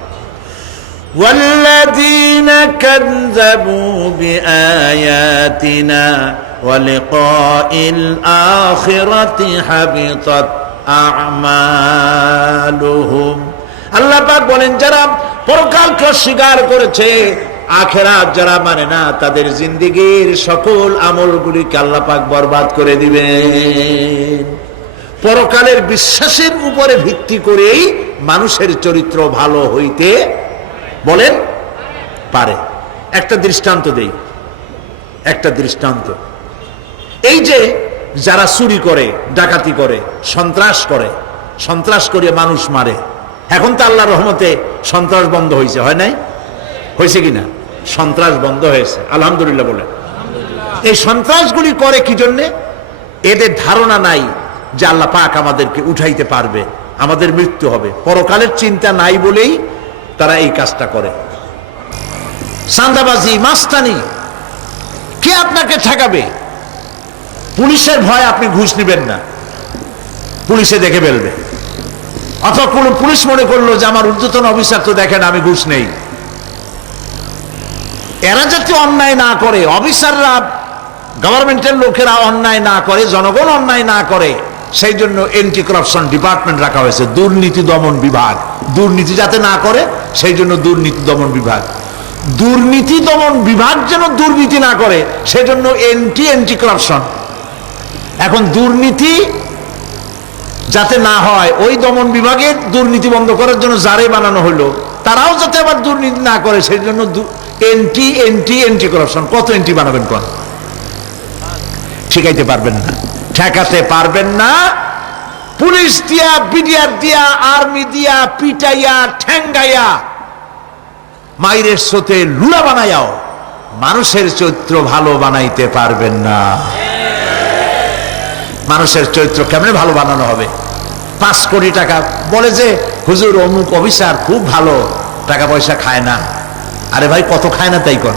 والذين كذبوا بآياتنا ولقاء الآخرة حبطت أعمالهم। আল্লাহ পাক বলেন, যারা পরকালকে অস্বীকার করেছে, আখিরাত যারা মানে না, তাদের জিন্দেগীর সকল আমলগুলিকে আল্লাহ পাক বরবাদ করে দিবেন। পরকালের বিশ্বাসের উপরে ভিত্তি করেই মানুষের চরিত্র ভালো হইতে বলেন পারে। একটা দৃষ্টান্ত দেই, একটা দৃষ্টান্ত। এই যে যারা চুরি করে, ডাকাতি করে, সন্ত্রাস করে মানুষ মারে, এখন তো আল্লাহর রহমতে সন্ত্রাস বন্ধ হয়েছে, হয় নাই? হয়েছে কিনা? সন্ত্রাস বন্ধ হয়েছে, আলহামদুলিল্লাহ বলে। এই সন্ত্রাসগুলি করে কি জন্যে? এদের ধারণা নাই যে আল্লাহ পাক আমাদেরকে উঠাইতে পারবে, আমাদের মৃত্যু হবে। পরকালের চিন্তা নাই বলেই তারা এই কাজটা করে। চাঁদাবাজি, মাস্তানি, কে আপনাকে ঠেকাবে? পুলিশের ভয় আপনি ঘুষ নেবেন না, পুলিশে দেখে ফেলবে। অথবা কোনো পুলিশ মনে করলো যে আমার ঊর্ধ্বতন অফিসার তো দেখেন আমি ঘুষ নেই। এরা যাতে অন্যায় না করে, অফিসাররা, গভর্নমেন্টের লোকেরা অন্যায় না করে, জনগণ অন্যায় না করে, সেই জন্য এন্টি করাপশন ডিপার্টমেন্ট রাখা হয়েছে, দুর্নীতি দমন বিভাগ। দুর্নীতি যাতে না করে সেই জন্য দুর্নীতি দমন বিভাগ। দুর্নীতি দমন বিভাগ যেন দুর্নীতি না করে সেজন্য এন্টি করাপশন। এখন দুর্নীতি যাতে না হয় ওই দমন বিভাগের দুর্নীতি বন্ধ করার জন্য যারে বানানো হলো, তারাও যাতে আবার দুর্নীতি না করে সেই জন্য এন্টি করাপশন। কত এন্টি বানাবেন? কোন ঠিকাইতে পারবেন না, ঠেকাতে পারবেন না। পুলিশ দিয়া, বিডিআর দিয়া, আর্মি দিয়া পিটাইয়া, ঠ্যাঙ্গাইয়া, মাইরের স্রোতে লুলা বানাইয়াও মানুষের চরিত্র ভালো বানাইতে পারবেন না। মানুষের চরিত্র কেমনে ভালো বানানো হবে? 5 কোটি টাকা বলে যে হুজুর অমুক অফিসার খুব ভালো, টাকা পয়সা খায় না। আরে ভাই, কত খায় না তাই কর,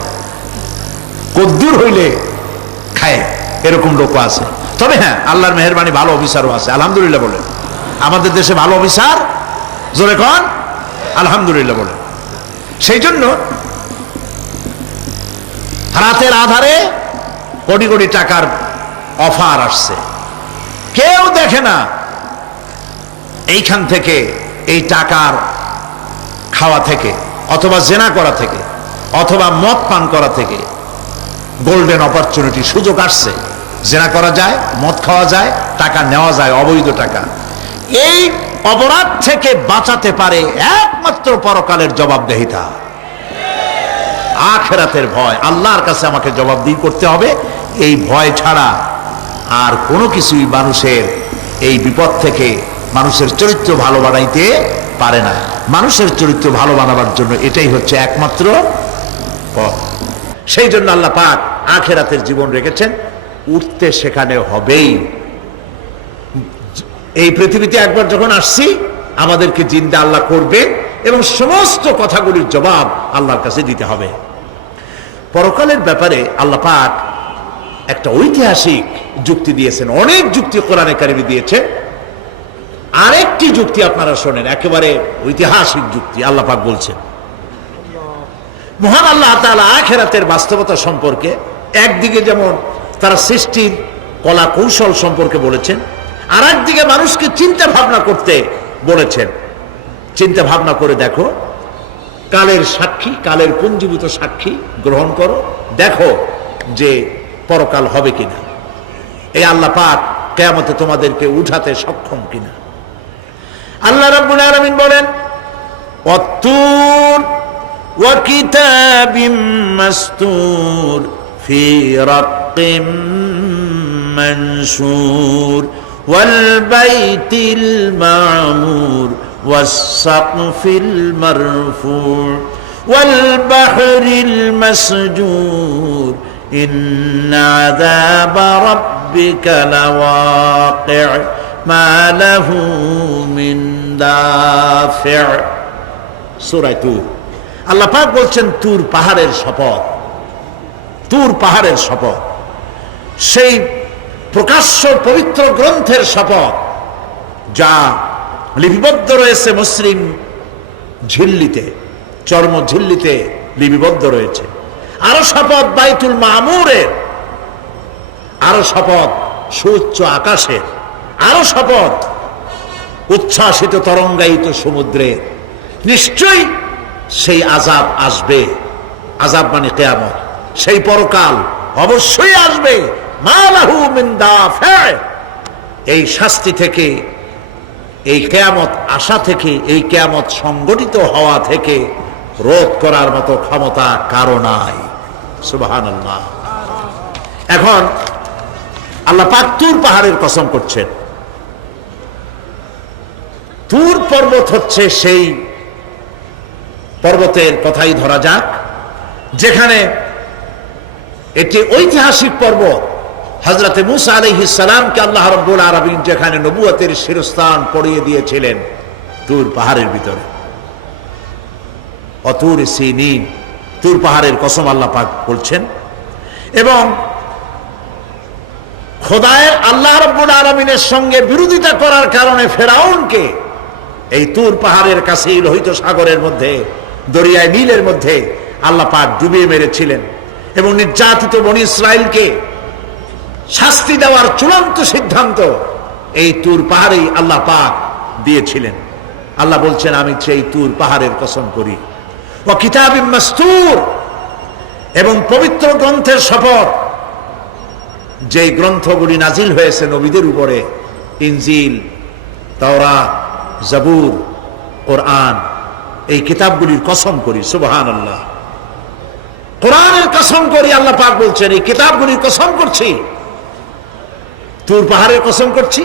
কদ্দুর হইলে খায়, এরকম লোক আছে। তবে হ্যাঁ, আল্লাহর মেহেরবানি ভালো অফিসারও আছে, আলহামদুলিল্লাহ বলে। আমাদের দেশে ভালো অফিসার, জোরে কন আলহামদুলিল্লাহ বলে। সেই জন্য রাতের আধারে কোটি কোটি টাকার অফার আসছে, কেউ দেখে না। এইখান থেকে, এই টাকার খাওয়া থেকে, অথবা জেনা করা থেকে, অথবা মদ পান করা থেকে গোল্ডেন অপরচুনিটি, সুযোগ আসছে। জেনা করা যায়, মদ খাওয়া যায়, টাকা নেওয়া যায়, অবৈধ টাকা। এই অপরাধ থেকে বাঁচাতে পারে একমাত্র পরকালের জবাবদেহিতা, আখিরাতের ভয়। আল্লাহর কাছে আমাকে জবাবদিহি করতে হবে, এই ভয় ছাড়া আর কোনো কিছুই মানুষের এই বিপদ থেকে মানুষের চরিত্র ভালো বানাইতে পারে না। মানুষের চরিত্র ভালো বানাবার জন্য এটাই হচ্ছে একমাত্র পথ। সেই জন্য আল্লাহ পাক আখিরাতের জীবন রেখেছেন। উঠতে সেখানে হবেই। এই পৃথিবীতে একবার যখন আসছি, আমাদেরকে জিন্দা আল্লাহ করবে এবং সমস্ত কথাগুলির জবাব আল্লাহর কাছে দিতে হবে। পরকালের ব্যাপারে আল্লাহ পাক একটা ঐতিহাসিক যুক্তি দিয়েছেন। অনেক যুক্তি কোরআনে কারিমে দিয়েছেন। আরেকটি যুক্তি আপনারা শোনেন, একেবারে ঐতিহাসিক যুক্তি। আল্লাহ পাক বলছেন, মহান আল্লাহ তাআলা আখিরাতের বাস্তবতা সম্পর্কে একদিকে যেমন তার সৃষ্টির কলা কৌশল সম্পর্কে বলেছেন, আর একদিকে মানুষকে চিন্তা ভাবনা করতে বলেছেন। চিন্তা ভাবনা করে দেখো, কালের সাক্ষী, কালের পুঞ্জীভূত সাক্ষী গ্রহণ করো, দেখো যে পরকাল হবে কিনা, এই আল্লাহ পাক কিয়ামতে তোমাদেরকে উঠাতে সক্ষম কিনা। আল্লাহ রাব্বুল আলামিন বলেন, ওয়াত্তুর ওয়া কিতাবিম মাসতুর ফি রাক্কিম মানশুর ওয়াল বাইতিল মামুর ওয়াস সাকফিল মারফু' ওয়াল বাহরিল মাসজুর ইন্না আযাবা রাব্বিকা লাওয়াকি' মা লাহু মিন দাফি'। সূরা তুর। আল্লাহ পাক বলছেন, তুর পাহাড়ের শপথ, তুর পাহাড়ের শপথ, সেই প্রকাশ্য পবিত্র গ্রন্থের শপথ যা লিপিবদ্ধ রয়েছে মসৃণ ঝিল্লিতে, চর্ম ঝিল্লিতে লিপিবদ্ধ রয়েছে। আরো শপথ বাইতুল মামুরের, আরো শপথ সুউচ্চ আকাশের, আরো শপথ উচ্ছ্বাসিত তরঙ্গায়িত সমুদ্রে। নিশ্চয়ই সেই আযাব আসবে, আযাব মানে কিয়ামত, সেই পরকাল অবশ্যই আসবে। মা লাহু মিন দাফি', এই শাস্তি থেকে, এই কিয়ামত আসা থেকে, এই কিয়ামত সংগঠিত হওয়া থেকে রোধ করার মতো ক্ষমতা কারো নাই। সুবহানাল্লাহ। এখন আল্লাহ পাক তুর পাহাড়ের কসম করছেন। তুর পর্বত হচ্ছে সেই পর্বতের কথাই ধরা যাক, যেখানে এটি ঐতিহাসিক পর্বত, হযরতে মূসা আলাইহিস সালামকে আল্লাহ রাব্বুল আলামিন যেখানে নবুয়তের শিরস্থান পড়িয়ে দিয়েছিলেন তুর পাহাড়ের ভিতরে, অতুর সিনিন, তুর পাহাড়ের কসম আল্লাহ পাক বলছেন। এবং খোদায়ের আল্লাহ রাব্বুল আলামিনের সঙ্গে বিরোধিতা করার কারণে ফেরাউনকে এই তুর পাহাড়ের কাছেই লোহিত সাগরের মধ্যে, দরিয়ায় নীলের মধ্যে আল্লাহ পাক ডুবিয়ে মেরেছিলেন। এবং নির্যাতিত বনী ইসরাইলকে শাস্তি দেওয়ার চূড়ান্ত সিদ্ধান্ত এই তুর পাহাড়েই আল্লাহ পাক দিয়েছিলেন। আল্লাহ বলছেন, আমি সেই তুর পাহাড়ের কসম করি, ও কিতাবিম মাসতুর, এবং পবিত্র গ্রন্থের শপথ, যেই গ্রন্থগুলি নাজিল হয়েছে নবীদের উপরে, ইনজিল, তাওরাত, জাবুর, কোরআন, এই কিতাবগুলির কসম করি। সুবহানাল্লাহ, কোরআনের কসম করি। আল্লাহ পাক বলছেন, এই কিতাবগুলির কসম করছি, তুর পাহাড়ের কসম করছি,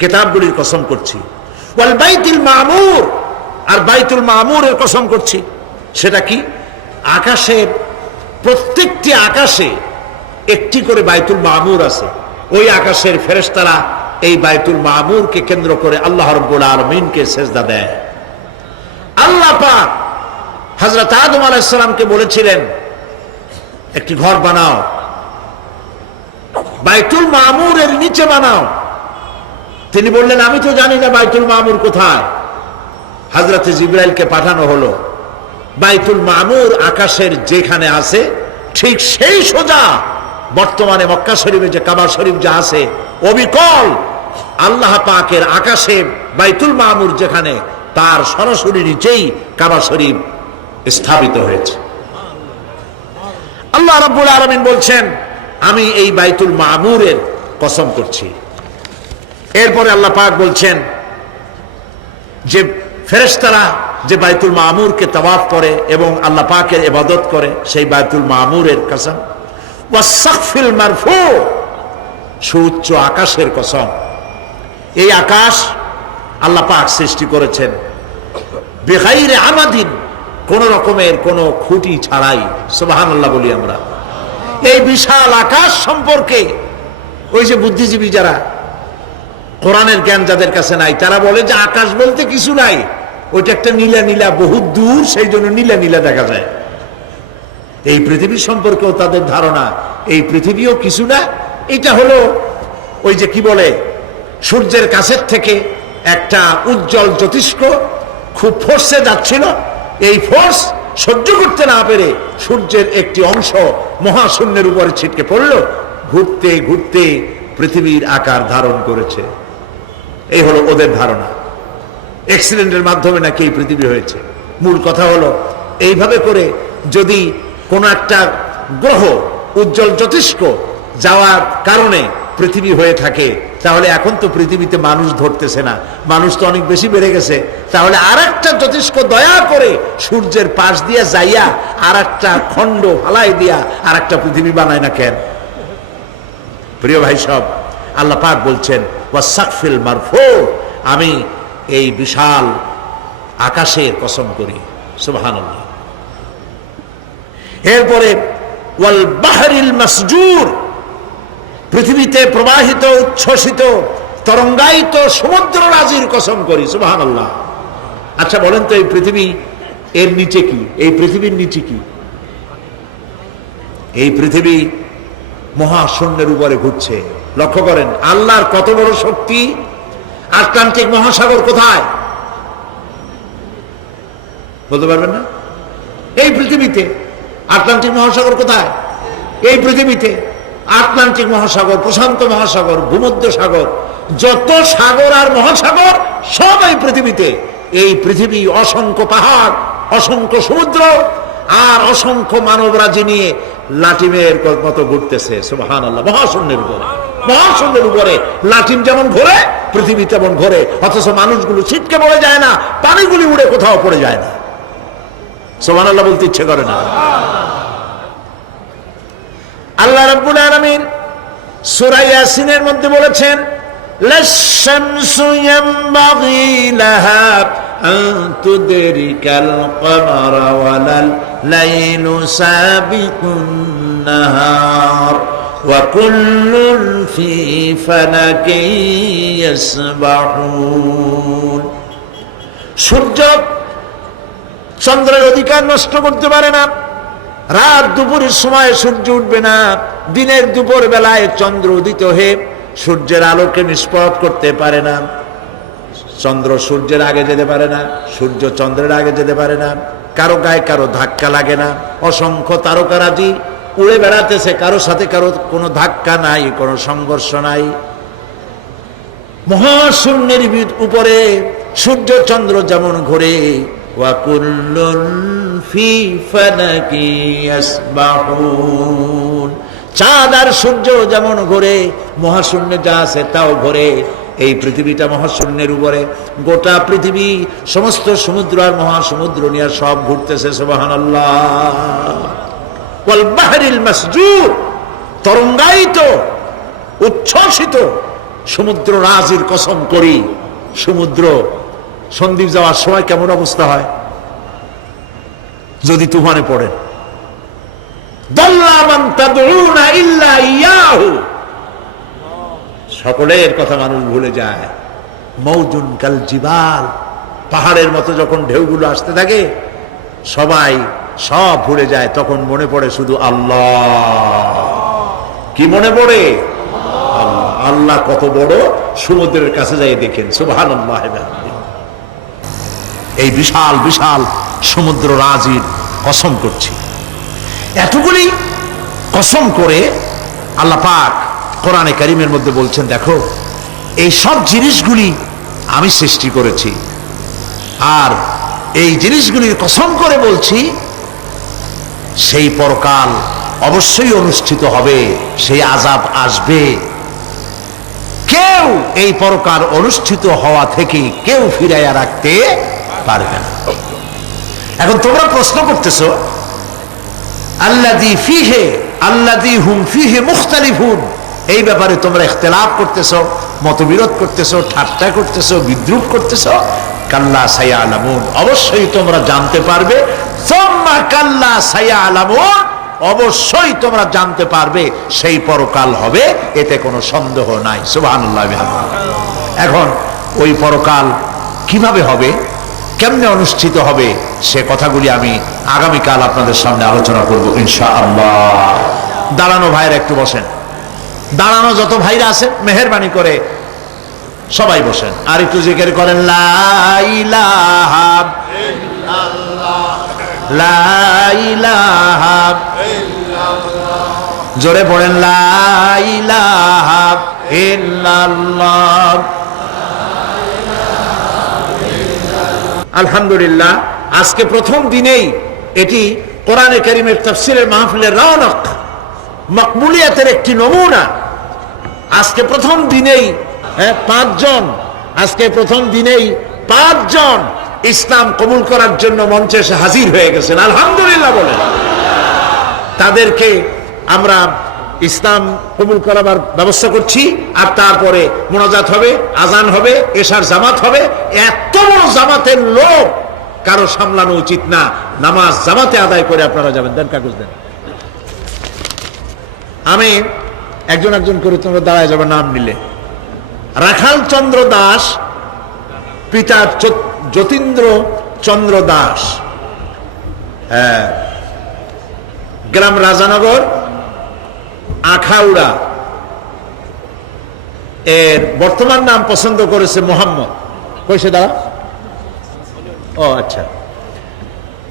কিতাবগুলির কসম করছি। ওয়াল বাইতুল মামুর, আর বাইতুল মামুরের কসম করছি। সেটা কি? আকাশের প্রত্যেকটি আকাশে একটি করে বাইতুল মামুর আছে। ওই আকাশের ফেরেশতারা এই বাইতুল মামুরকে কেন্দ্র করে আল্লাহ রাব্বুল আলামিনকে সেজদা দেয়। আল্লাহ পাক হযরত আদম আলাইহিস সালামকে বলেছিলেন, একটি ঘর বানাও, বাইতুল মামুরের নিচে বানাও। তিনি বললেন, আমি তো জানি না বাইতুল মামুর কোথায়। হযরতে জিবরাইলকে পাঠানো হলো, বাইতুল মামুর আকাশের যেখানে আছে ঠিক সেই সোজা বর্তমানে মক্কা শরীফে যে কাবা শরীফ যা আছে, অবিকল আল্লাহ পাকের আকাশে বাইতুল মামুর যেখানে, তার সরাসরি নিচেই কাবা শরীফ স্থাপিত হয়েছে। আল্লাহ রাব্বুল আলামিন বলছেন, আমি এই বাইতুল মামুরের কসম করছি। এরপরে আল্লাহ পাক বলছেন যে ফেরেশতারা যে বাইতুল মামুরকে তাওয়াফ করে এবং আল্লাহ পাকের ইবাদত করে, সেই বাইতুল মামুরের কসম। ওয়াস-সাকফিল মারফু, সুউচ্চ আকাশের কসম। এই আকাশ আল্লাহ পাক সৃষ্টি করেছেন বিগাইরে আমাদিন, কোন রকমের কোন খুঁটি ছাড়াই। সুবহানাল্লাহ বলি আমরা। এই বিশাল আকাশ সম্পর্কে ওই যে বুদ্ধিজীবী যারা, কোরআনের জ্ঞান যাদের কাছে নাই, তারা বলে যে আকাশ বলতে কিছু নাই, ওইটা একটা নীলা নীলা, বহুত দূর, সেই জন্য নীলা নীলা দেখা যায়। এই পৃথিবী সম্পর্কেও তাদের ধারণা, এই পৃথিবীও কিছু না, এটা হলো ওই যে কি বলে, সূর্যের কাছের থেকে একটা উজ্জ্বল জ্যোতিষ্ক খুব ফোর্সে যাচ্ছিল, এই ফোর্স সহ্য করতে না পেরে সূর্যের একটি অংশ মহাশূন্যের উপরে ছিটকে পড়ল, ঘুরতে ঘুরতে পৃথিবীর আকার ধারণ করেছে। এই হলো ওদের ধারণা। অ্যাক্সিডেন্টের মাধ্যমে নাকি এই পৃথিবী হয়েছে। মূল কথা হলো, এইভাবে করে যদি কোন একটা গ্রহ উজ্জ্বল জ্যোতিষ্ক যাওয়ার কারণে পৃথিবী হয়ে থাকে, তাহলে এখন তো পৃথিবীতে মানুষ ধরতেছে না, মানুষ তো অনেক বেশি বেড়ে গেছে, তাহলে আর একটা জ্যোতিষ্ক দয়া করে সূর্যের পাশ দিয়ে যাইয়া আর একটা খণ্ড ফালাই দিয়া আর একটা পৃথিবী বানায় না কেন? প্রিয় ভাই সব, আল্লাহ পাক বলছেন, ওয়াস-সাকফিল মারফু, আমি এই বিশাল আকাশের কসম করি। সুবহানাল্লাহ। এরপরে ওয়াল বাহরিল মাসজুর, পৃথিবীতে প্রবাহিত উচ্ছ্বসিত তরঙ্গায়িত সমুদ্র রাজির কসম করি। সুবহানাল্লাহ। আচ্ছা বলেন তো, এই পৃথিবী এর নিচে কি? এই পৃথিবীর নিচে কি? এই পৃথিবী মহাশূন্যের উপরে ঘুরছে। লক্ষ্য করেন আল্লাহর কত বড় শক্তি। আটলান্টিক মহাসাগর কোথায় বলতে পারবেন না? এই পৃথিবীতে। আটলান্টিক মহাসাগর কোথায়? এই পৃথিবীতে। আটলান্টিক মহাসাগর, প্রশান্ত মহাসাগর, ভূমধ্য সাগর, যত সাগর আর মহাসাগর সব এই পৃথিবীতে। এই পৃথিবী অসংখ্য পাহাড়, অসংখ্য সমুদ্র আর অসংখ্য মানবরাজি নিয়ে লাটিমের মতো ঘুরতেছে। সুবহানাল্লাহ। মহাশূন্যের উপরে, মহাশূন্যের উপরে লাটিম যেমন ঘোরে, পৃথিবী তেমন ঘোরে, অথচ মানুষগুলো ছিটকে পড়ে যায় না, পানিগুলি উড়ে কোথাও পড়ে যায় না। সুবহানাল্লাহ বলতে ইচ্ছে করে না। আল্লাহ রাব্বুল আলামিন সূরা ইয়াসিনের মধ্যে বলেছেন, লাশ-শামসু ইয়ানবাগি লাহা আন তুদরিকাল কমারা ওয়ালাল লাইলু সাবিকুন নাহার وكل في فلك يسبحون। সূর্য চন্দ্রের অধিকার নষ্ট করতে পারে না। রাত দুপুরের সময় সূর্য উঠবে না, দিনের দুপুর বেলায় চন্দ্র উদিত হয়ে সূর্যের আলোকে নিষ্প্রভ করতে পারে না। চন্দ্র সূর্যের আগে যেতে পারে না, সূর্য চন্দ্রের আগে যেতে পারে না। কারো গায়ে কারো ধাক্কা লাগে না। অসংখ্য তারকারাজি উড়ে বেড়াতেছে, কারো সাথে কারো কোনো ধাক্কা নাই, কোনো সংঘর্ষ নাই। মহাশূন্যের উপরে সূর্য চন্দ্র যেমন ঘোরে, ওয়াকুল্লুন ফি ফালাকি ইয়াসবাহুন, চাঁদ আর সূর্য যেমন ঘোরে, মহাশূন্যে যা আছে তাও ঘোরে। এই পৃথিবীটা মহাশূন্যের উপরে, গোটা পৃথিবী সমস্ত সমুদ্র আর মহাসমুদ্র নিয়ে সব ঘুরতেছে। সুবহানাল্লাহ। ওয়াল বাহরিল মাসজুর, তরঙ্গায়িত উচ্ছ্বসিত সমুদ্র রাজির কসম করি, সমুদ্র সন্দ্বীপ যাওয়ার সময় কেমন অবস্থা হয় যদি তুফানে পড়েন। দাল্লা মান তাদউনা ইল্লা ইয়াহু, সকলের কথা মানুষ ভুলে যায়। মৌজুন কাল জিবাল, পাহাড়ের মতো যখন ঢেউগুলো আসতে থাকে সবাই সব ভুলে যায়, তখন মনে পড়ে শুধু আল্লাহ। কি মনে পড়ে? আল্লাহ। আল্লাহ কত বড়, সমুদ্রের কাছে যাই দেখেন। সুবহানাল্লাহ। এই বিশাল বিশাল সমুদ্র রাজির কসম করছি। এতগুলি কসম করে আল্লাহ পাক কোরআনে কারীমের মধ্যে বলছেন, দেখো এই সব জিনিসগুলি আমি সৃষ্টি করেছি, আর এই জিনিসগুলির কসম করে বলছি সেই পরকাল অবশ্যই অনুষ্ঠিত হবে, সেই আযাব আসবে। কেউ এই পরকাল অনুষ্ঠিত হওয়া থেকে কেউ ফিরাইয়া রাখতে পারবে না। এখন তোমরা প্রশ্ন করতেছো, আল্লাযী ফীহি আল্লাযী হুম ফীহি মুখতালিফুন, এই ব্যাপারে তোমরা ইখতিলাফ করতেছো, মতবিরোধ করতেছো, ঠাট্টা করতেছো, বিদ্রূপ করতেছো। কাল্লা সায়ালামুন, অবশ্যই তোমরা জানতে পারবে। সুম্মা কাল্লা সায়ালামুন, অবশ্যই তোমরা জানতে পারবে সেই পরকাল হবে, এতে কোনো সন্দেহ নাই। সুবহানাল্লাহ। এখন ওই পরকাল কিভাবে হবে, কেমনে অনুষ্ঠিত হবে, সে কথাগুলি আমি আগামীকাল আপনাদের সামনে আলোচনা করব ইনশাআল্লাহ। দাঁড়ানো ভাইরা একটু বসেন, দাঁড়ানো যত ভাইরা আছেন মেহেরবানি করে সবাই বসেন, আর একটু জিকির করেন লা ইলাহা ইল্লাল্লাহ, লা ইলাহা ইল্লাল্লাহ, জোরে পড়েন লা ইলাহা ইল্লাল্লাহ। আলহামদুলিল্লাহ, আজকে প্রথম দিনেই এটি কোরআনে কারীমের তাফসীরের মাহফিলের রওনক, মকবুলিয়াতের একটি নমুনা। আজকে প্রথম দিনেই পাঁচজন, আজকে প্রথম দিনেই পাঁচজন ইসলাম কবুল করার জন্য মঞ্চে এসে হাজির হয়ে গেছেন। আলহামদুলিল্লাহ বলেন। তাদেরকে আমরা ইসলাম কবুল করাবার ব্যবস্থা করছি, আর তারপরে মোনাজাত হবে, আজান হবে, এশার জামাত হবে। এত বড় জামাতের লোক কারো সামলানো উচিত না। নামাজ জামাতে আদায় করে আপনারা যাবেন। দেন কাগজ দেন। আমি একজন একজন করে তোমরা দাঁড়ায় যাবে নাম নিলে। রাখাল চন্দ্র দাস, পিতা যতীন্দ্র চন্দ্র দাস, গ্রাম রাজানগর, আখাউড়া। এর বর্তমান নাম পছন্দ করেছে মোহাম্মদ। কইছে দাঁড়া, ও আচ্ছা।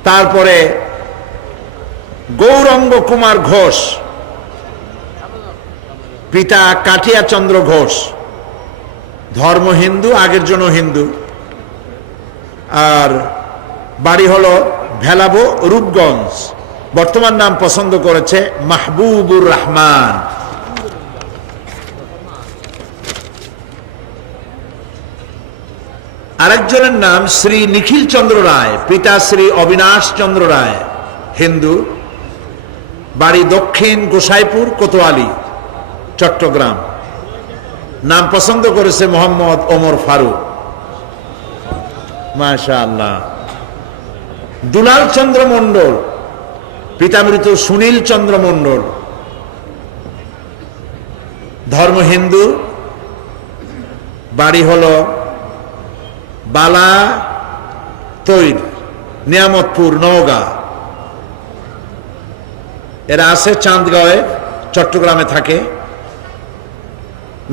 তারপরে গৌরঙ্গ কুমার ঘোষ, পিতা কাঠিয়া চন্দ্র ঘোষ, ধর্ম হিন্দু, আগের জন্য হিন্দু, আর বাড়ি হলো ভেলাবো, রূপগঞ্জ। বর্তমান নাম পছন্দ করেছে মাহবুবুর রহমান। আরেকজনের নাম শ্রী নিখিল চন্দ্র রায়, পিতা শ্রী অবিনাশ চন্দ্র রায়, হিন্দু, বাড়ি দক্ষিণ গোসাইপুর, কোতোয়ালি, চট্টগ্রাম। নাম পছন্দ করেছে মোহাম্মদ ওমর ফারুক। মাশাআল্লাহ। দুলাল চন্দ্র মণ্ডল, পিতা মৃত সুনীল চন্দ্র মণ্ডল, ধর্ম হিন্দু, বাড়ি হলো বালা তৈর, নিয়ামতপুর, নওগাঁ। এরা আছে চাঁদগাঁওয়ে, চট্টগ্রামে থাকে।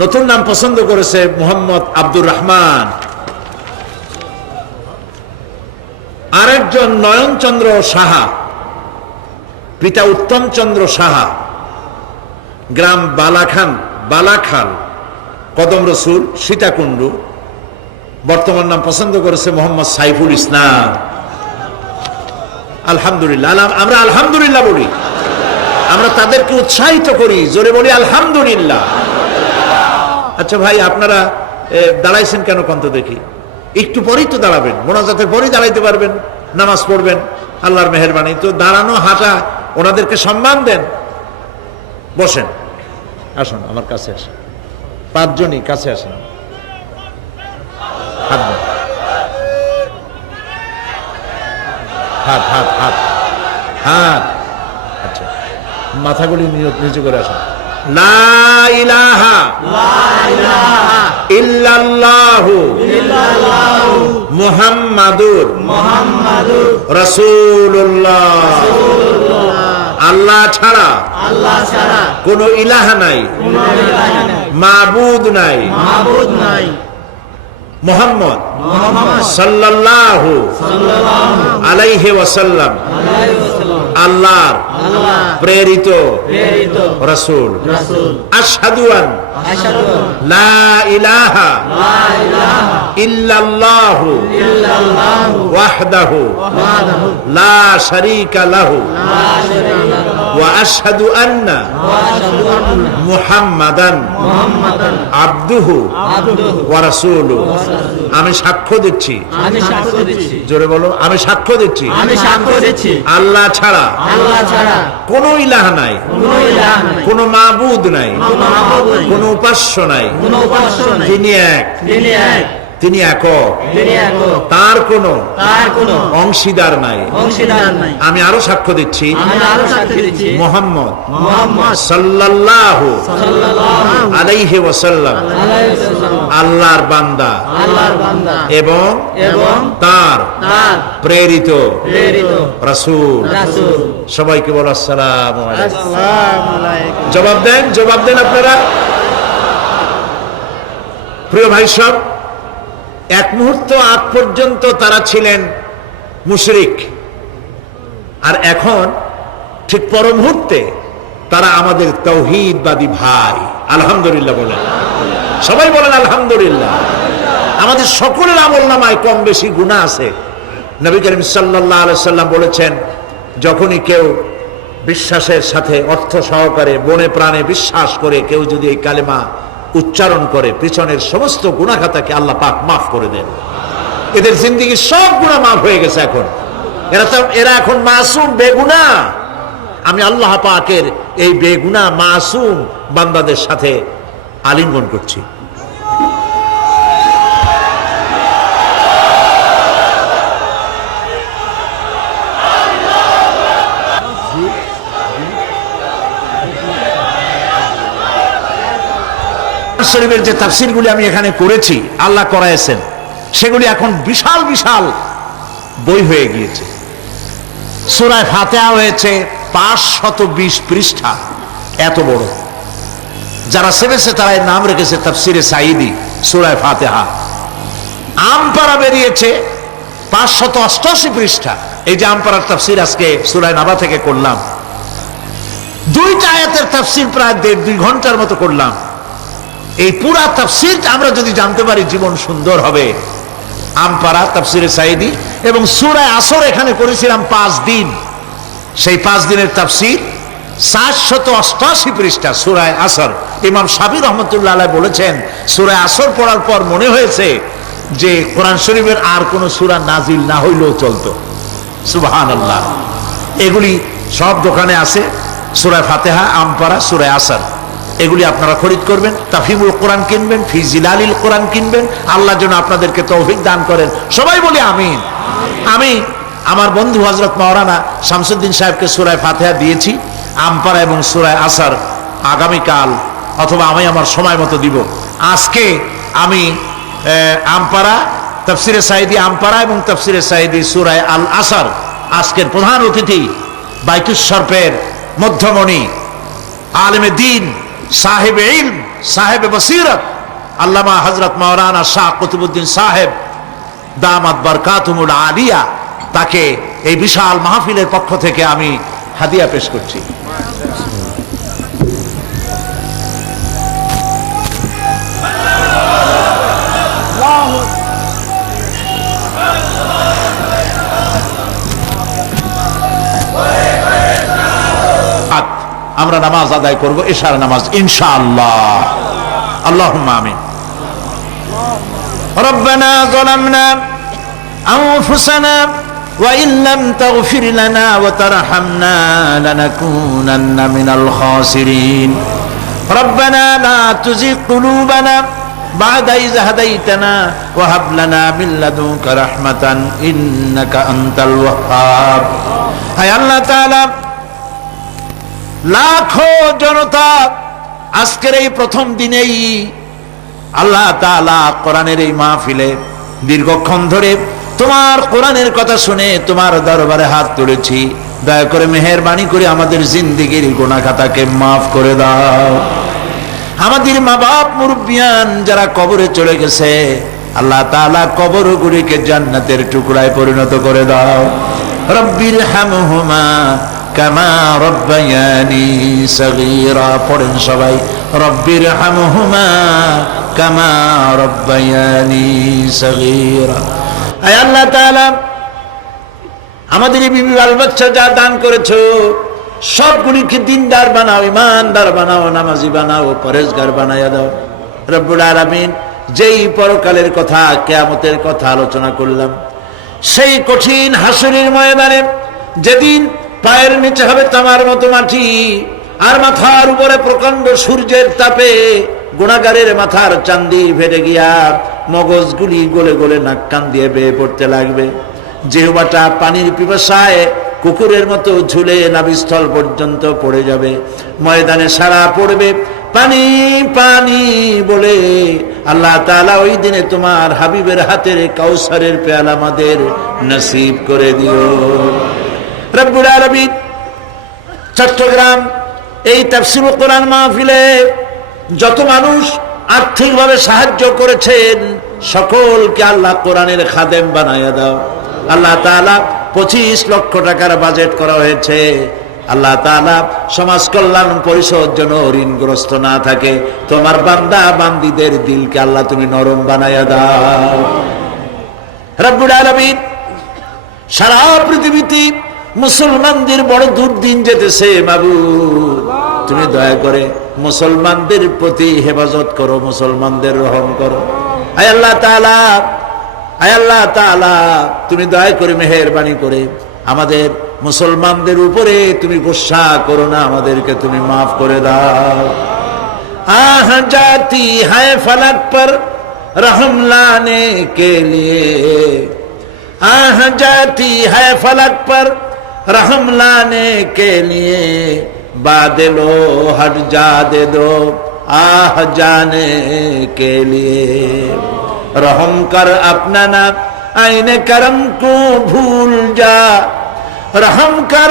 নতুন নাম পছন্দ করেছে মোহাম্মদ আব্দুর রহমান। আরেকজন নয়নচন্দ্র সাহা, পিতা উত্তম চন্দ্র সাহা, গ্রাম বালাখাল, কদম রসুল, সীতাকুণ্ডু। বর্তমান নাম পছন্দ করেছে মোহাম্মদ সাইফুল ইসলাম। আলহামদুলিল্লাহ, আমরা আলহামদুলিল্লাহ বলি, আমরা তাদেরকে উৎসাহিত করি, জোরে বলি আলহামদুলিল্লাহ। আচ্ছা ভাই, আপনারা দাঁড়াইছেন কেন কন্ত দেখি? একটু পরেই তো দাঁড়াবেন, মোনাজাতের পরেই দাঁড়াইতে পারবেন, নামাজ পড়বেন, আল্লাহর মেহেরবানি। তো দাঁড়ানো, হাঁটা, ওনাদেরকে সম্মান দেন। বসেন, আসুন আমার কাছে আসেন, 5 জনই কাছে আসেন। হাত দেন, হাত হাত হাত হাত। আচ্ছা, মাথাগুলি নিচু করে আসেন। লা ইলাহা ইল্লাল্লাহু মুহাম্মাদুর রাসূলুল্লাহ। আল্লাহ ছাড়া কোন ইলাহা নাই, মাবুদ নাই। মুহাম্মদ সাল্লাল্লাহু আলাইহি ওয়াসাল্লাম আল্লাহর প্রেরিত রাসূল। আশহাদু আন লা ইলাহা ইল্লাল্লাহু ওয়াহদাহু লা শারীকা লাহু ওয়া আশহাদু আন্না মুহাম্মাদান আবদুহু ওয়া রাসূলুহু। আমি সাক্ষ্য দিচ্ছি, জোরে বলো, আমি সাক্ষ্য দিচ্ছি আল্লাহ ছাড়া কোন ইলাহ নাই, কোন মাবুদ নাই, কোন উপাস্য নাই। তিনি এক, তিনি একক, তার কোনো অংশীদার নাই। আমি আরো সাক্ষ্য দিচ্ছি মুহাম্মদ সাল্লাল্লাহু আলাইহি ওয়াসাল্লাম আল্লাহর বান্দা এবং তার প্রেরিত রাসূল। সবাইকে বলো আসসালামু আলাইকুম। জবাব দেন আপনারা। প্রিয় ভাই সব, এক মুহূর্ত আগ পর্যন্ত তারা ছিলেন মুশরিক, আর এখন ঠিক পর মুহূর্তে তারা আমাদের তাওহীদবাদী ভাই। আলহামদুলিল্লাহ বলেন, সবাই বলেন আলহামদুলিল্লাহ। আমাদের সকলের আমলনামায় কম বেশি গুনাহ আছে। নবী করিম সাল্লাল্লাহু আলাইহি সাল্লাম বলেছেন, যখনই কেউ বিশ্বাসের সাথে অর্থ সহকারে মনে প্রাণে বিশ্বাস করে কেউ যদি এই কালেমা উচ্চারণ করে, পিছনের সমস্ত গুনাহ খাতাকে আল্লাহ পাক মাফ করে দেন। এদের জিন্দেগির সব গুনাহ মাফ হয়ে গেছে। এখন এরা এখন মাসুম, বেগুনাহ। আমি আল্লাহ পাকের এই বেগুনাহ মাসুম বান্দাদের সাথে আলিঙ্গন করছি। শরীফের যে তাফসীরগুলি আমি এখানে করেছি, আল্লাহ করাইছেন, সেগুলি এখন বিশাল বিশাল বই হয়ে গিয়েছে। সূরা ফাতিহা হয়েছে 520 পৃষ্ঠা, এত বড়। যারা সেবেছে তারা এর নাম রেখেছে তাফসীরে সাঈদী, সূরা ফাতিহা। আমপারা বেরিয়েছে 588 পৃষ্ঠা। এই যে আমপারার তাফসীর আজকে সূরা নাবা থেকে করলাম, 2টা আয়াতের তাফসীর প্রায় 1.5-2 ঘন্টার মতো করলাম। এই পুরা তাফসীর আমরা যদি জানতে পারি, জীবন সুন্দর হবে। আমপারা, তাফসীরে সাঈদী এবং সূরা আসর এখানে করেছিলাম 5 দিন। সেই 5 দিনের তাফসীর 788 পৃষ্ঠা সূরা আসর। ইমাম শাফিঈ রাহমাতুল্লাহ আলাইহি বলেছেন, সূরা আসর পড়ার পর মনে হয়েছে যে কোরআন শরীফের আর কোন সূরা নাজিল না হইলেও চলতো। সুবহানাল্লাহ। এগুলি সব দোকানে আছে, সূরা ফাতিহা, আমপারা, সূরা আসর। এগুলি আপনারা খরিদ করবেন। তাফহিমুল কোরআন কিনবেন, ফি জিলালিল কোরআন কিনবেন। আল্লাহ যেন আপনাদেরকে তৌফিক দান করেন। সবাই বলি আমিন। আমি আমার বন্ধু হযরত মাওলানা শামসুদ্দিন সাহেবকে সূরা ফাতিহা দিয়েছি, আমপারা এবং সূরা আসর আগামীকাল অথবা আমি আমার সময় মতো দিব। আজকে আমি আমপারা তাফসিরে সাঈদী আমপারা এবং তাফসিরে সাঈদী সূরা আল আসর, আজকের প্রধান অতিথি বাইতুস শরফের মধ্যমণি, আলেমে দ্বীন, সাহেব ইলম, সাহেব বসিরত, আল্লামা হযরত মাওলানা শাহ কুতুবউদ্দিন সাহেব দামাত বারকাতুহুল আলিয়া, তাকে এই বিশাল মাহফিলের পক্ষ থেকে আমি হাদিয়া পেশ করছি। আমরা নামাজ আদায় করব, ইশার নামাজ ইনশাআল্লাহ। আল্লাহুম্মা আমিন। রব্বানা যালামনা আনফুসানা ওয়া ইন লাম তাগফির লানা ওয়া তারহামনা লানাকুনান্না মিনাল খাসিরিন। রব্বানা লা তুযিগ কুলুবানা বা'দা ইয হাদাইতানা ওয়া হাব লানা মিন লাদুনকা রাহমাতান ইন্নাকা আনতাল ওয়াহ্হাব। হে আল্লাহ তাআলা, লাখো জনতা আজকের এই প্রথম দিনেই আল্লাহ তাআলা কোরআনের এই মাহফিলে দীর্ঘক্ষণ ধরে তোমার কোরআনের কথা শুনে তোমার দরবারে হাত তুলেছি। দয়া করে মেহেরবানি করে আমাদের জিন্দেগির গুনাহ খাতাকে মাফ করে দাও। আমাদের মা বাপ মুরব্বিয়ান যারা কবরে চলে গেছে, আল্লাহ তাআলা কবরগুলিকে জান্নাতের টুকরায় পরিণত করে দাও। রব্বির হামহুমা কামা রব্বায়ানি সগীরা। পড়েন সবাই, রব্বির হামহুমা কামা রব্বায়ানি সগীরা। হে আল্লাহ তাআলা, আমাদের এই বিবি বাল বাচ্চা যা দান করেছো সবগুলিকে দিনদার বানাও, ইমানদার বানাও, নামাজি বানাও, পরেজগার বানাইয়া দাও। রব্বুল আলামিন, যেই পরকালের কথা, কিয়ামতের কথা আলোচনা করলাম, সেই কঠিন হাসরের ময়দানে যেদিন পায়ের নিচে হবে তামার মতো মাটি, আর মাথার উপরে প্রকাণ্ড সূর্যের তাপে গুনাহগারের মাথার চান্দি ফেটে গিয়া মগজগুলি গলে গলে নাক কান দিয়ে বেয়ে পড়তে লাগবে। জিহ্বাটা পানির পিপাসায় কুকুরের মতো ঝুলে নাভিস্থল পর্যন্ত পড়ে যাবে। ময়দানে সারা পড়বে পানি পানি বলে। আল্লাহ তাআলা ওই দিনে তোমার হাবিবের হাতের কাউসারের পেয়ালা আমাদের নসিব করে দিও। রব্বুল আলামিন, চট্টগ্রাম এই তাফসীরুল কোরআন মাহফিলে যত মানুষ আর্থিকভাবে সাহায্য করেছেন সকলকে আল্লাহ কোরআনের খাদেম বানায়া দাও। আল্লাহ তাআলা 25 লক্ষ টাকার বাজেট করা হয়েছে। আল্লাহ তাআলা সমাজ কল্যাণ পরিষদ যেন ঋণগ্রস্ত না থাকে। তোমার বান্দা বান্দীদের দিলকে আল্লাহ তুমি নরম বানায়া দাও। রব্বুল আলামিন, সারা পৃথিবীতে মুসলমানদের বড় দুর্দিন যেতেছে, মাবুদ তুমি দয়া করে মুসলমানদের প্রতি হেফাজত করো, মুসলমানদের রহম করো। আয় আল্লাহ তাআলা, আয় আল্লাহ তাআলা, তুমি দয়া করে মেহেরবানি করে আমাদের মুসলমানদের উপরে তুমি গুসা করো না, আমাদেরকে তুমি মাফ করে দাও। আহ জাতি है फलक पर रहम लाने के लिए, आह जाती है फलक पर रहम लाने के लिए, बादलो हट जा दे दो आह जाने के लिए, रहम कर अपना ना आईने करम को भूल जा, रहम कर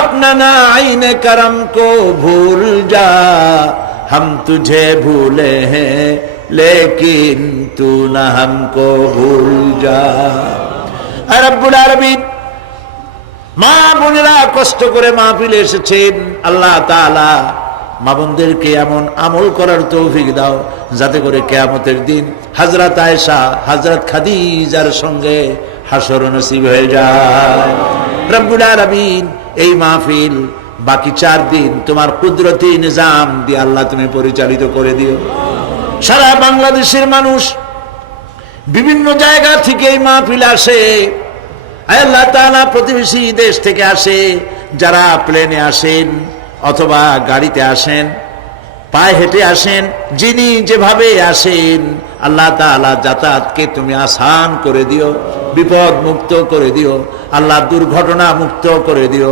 अपना ना आईने करम को भूल जा, हम तुझे भूले हैं लेकिन तू न हमको भूल जा। রব্বুল আলামিন, মা বোনেরা কষ্ট করে মাহফিলে এসেছেন, আল্লাহ তাআলা মা বোনদেরকে এমন আমল করার তৌফিক দাও যাতে করে কিয়ামতের দিন হযরত আয়েশা, হযরত খাদিজার সঙ্গে হাসর নসিব হয়ে যায়। রব্বুল আলামিন, এই মাহফিল বাকি 4 দিন তোমার কুদরতি নিজাম দিয়ে আল্লাহ তুমি পরিচালিত করে দিও। সারা বাংলাদেশের মানুষ বিভিন্ন জায়গা থেকে এই মাহফিল আসে। আল্লাহ তাআলা প্রতিবেশী দেশ থেকে আসে, যারা প্লেনে আসেন অথবা গাড়িতে আসেন, পায়ে হেঁটে আসেন, যিনি যেভাবে আসেন আল্লাহ তাআলা যাতায়াতকে তুমি আসান করে দিও, বিপদ মুক্ত করে দিও, আল্লাহ দুর্ঘটনা মুক্ত করে দিও।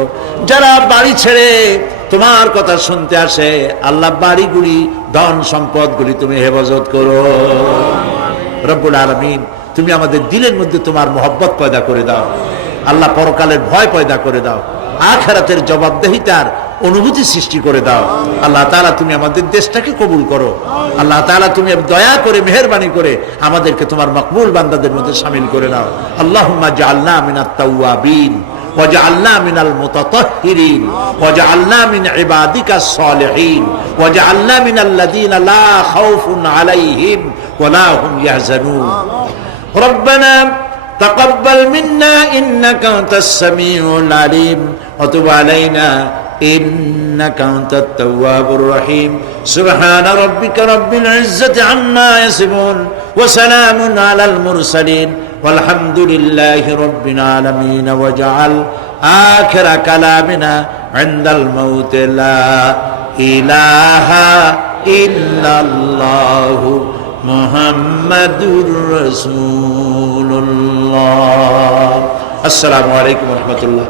যারা বাড়ি ছেড়ে তোমার কথা শুনতে আসে আল্লাহ বাড়িগুলি ধন সম্পদগুলি তুমি হেফাজত করো। রব্বুল আলামিন, তুমি আমাদের দিলের মধ্যে তোমার মহব্বত পয়দা করে দাও। আল্লাহ, পরকালের ভয় পয়দা করে দাও। আখিরাতের জবাবদেহিতার অনুভূতি সৃষ্টি করে দাও। আল্লাহ তাআলা, তুমি আমাদের দেশটাকে কবুল করো। আল্লাহ তাআলা, তুমি দয়া করে মেহেরবানি করে আমাদেরকে তোমার মকবুল বান্দাদের মধ্যে শামিল করে নাও। আল্লাহুম্মা জাআলনা মিনাত তাওয়াবিন ওয়াজআলনা মিনাল মুতাতাহহিরিন ওয়াজআলনা মিন ইবাদিকাস সালিহিন ওয়াজআলনা মিনাল্লাযীনা লা খাউফুন আলাইহিম ওয়া লা হুম ইয়াহজানুন। রব্বানা তাকাব্বাল মিন্না ইন্নাকা আনতাস সামিউল আলিম ওয়া তুব আলাইনা ইন্নাকা আনতাত তাওয়াবুর রহিম। সুবহানা রাব্বিকা রাব্বিল ইজ্জাতি আম্মা ইয়াসিফুন ওয়া সালামুন আলাল মুরসালিন والحمد لله رب العالمين وجعل آخر كلامنا عند الموت لا إله إلا الله محمد رسول الله. السلام عليكم ورحمة الله.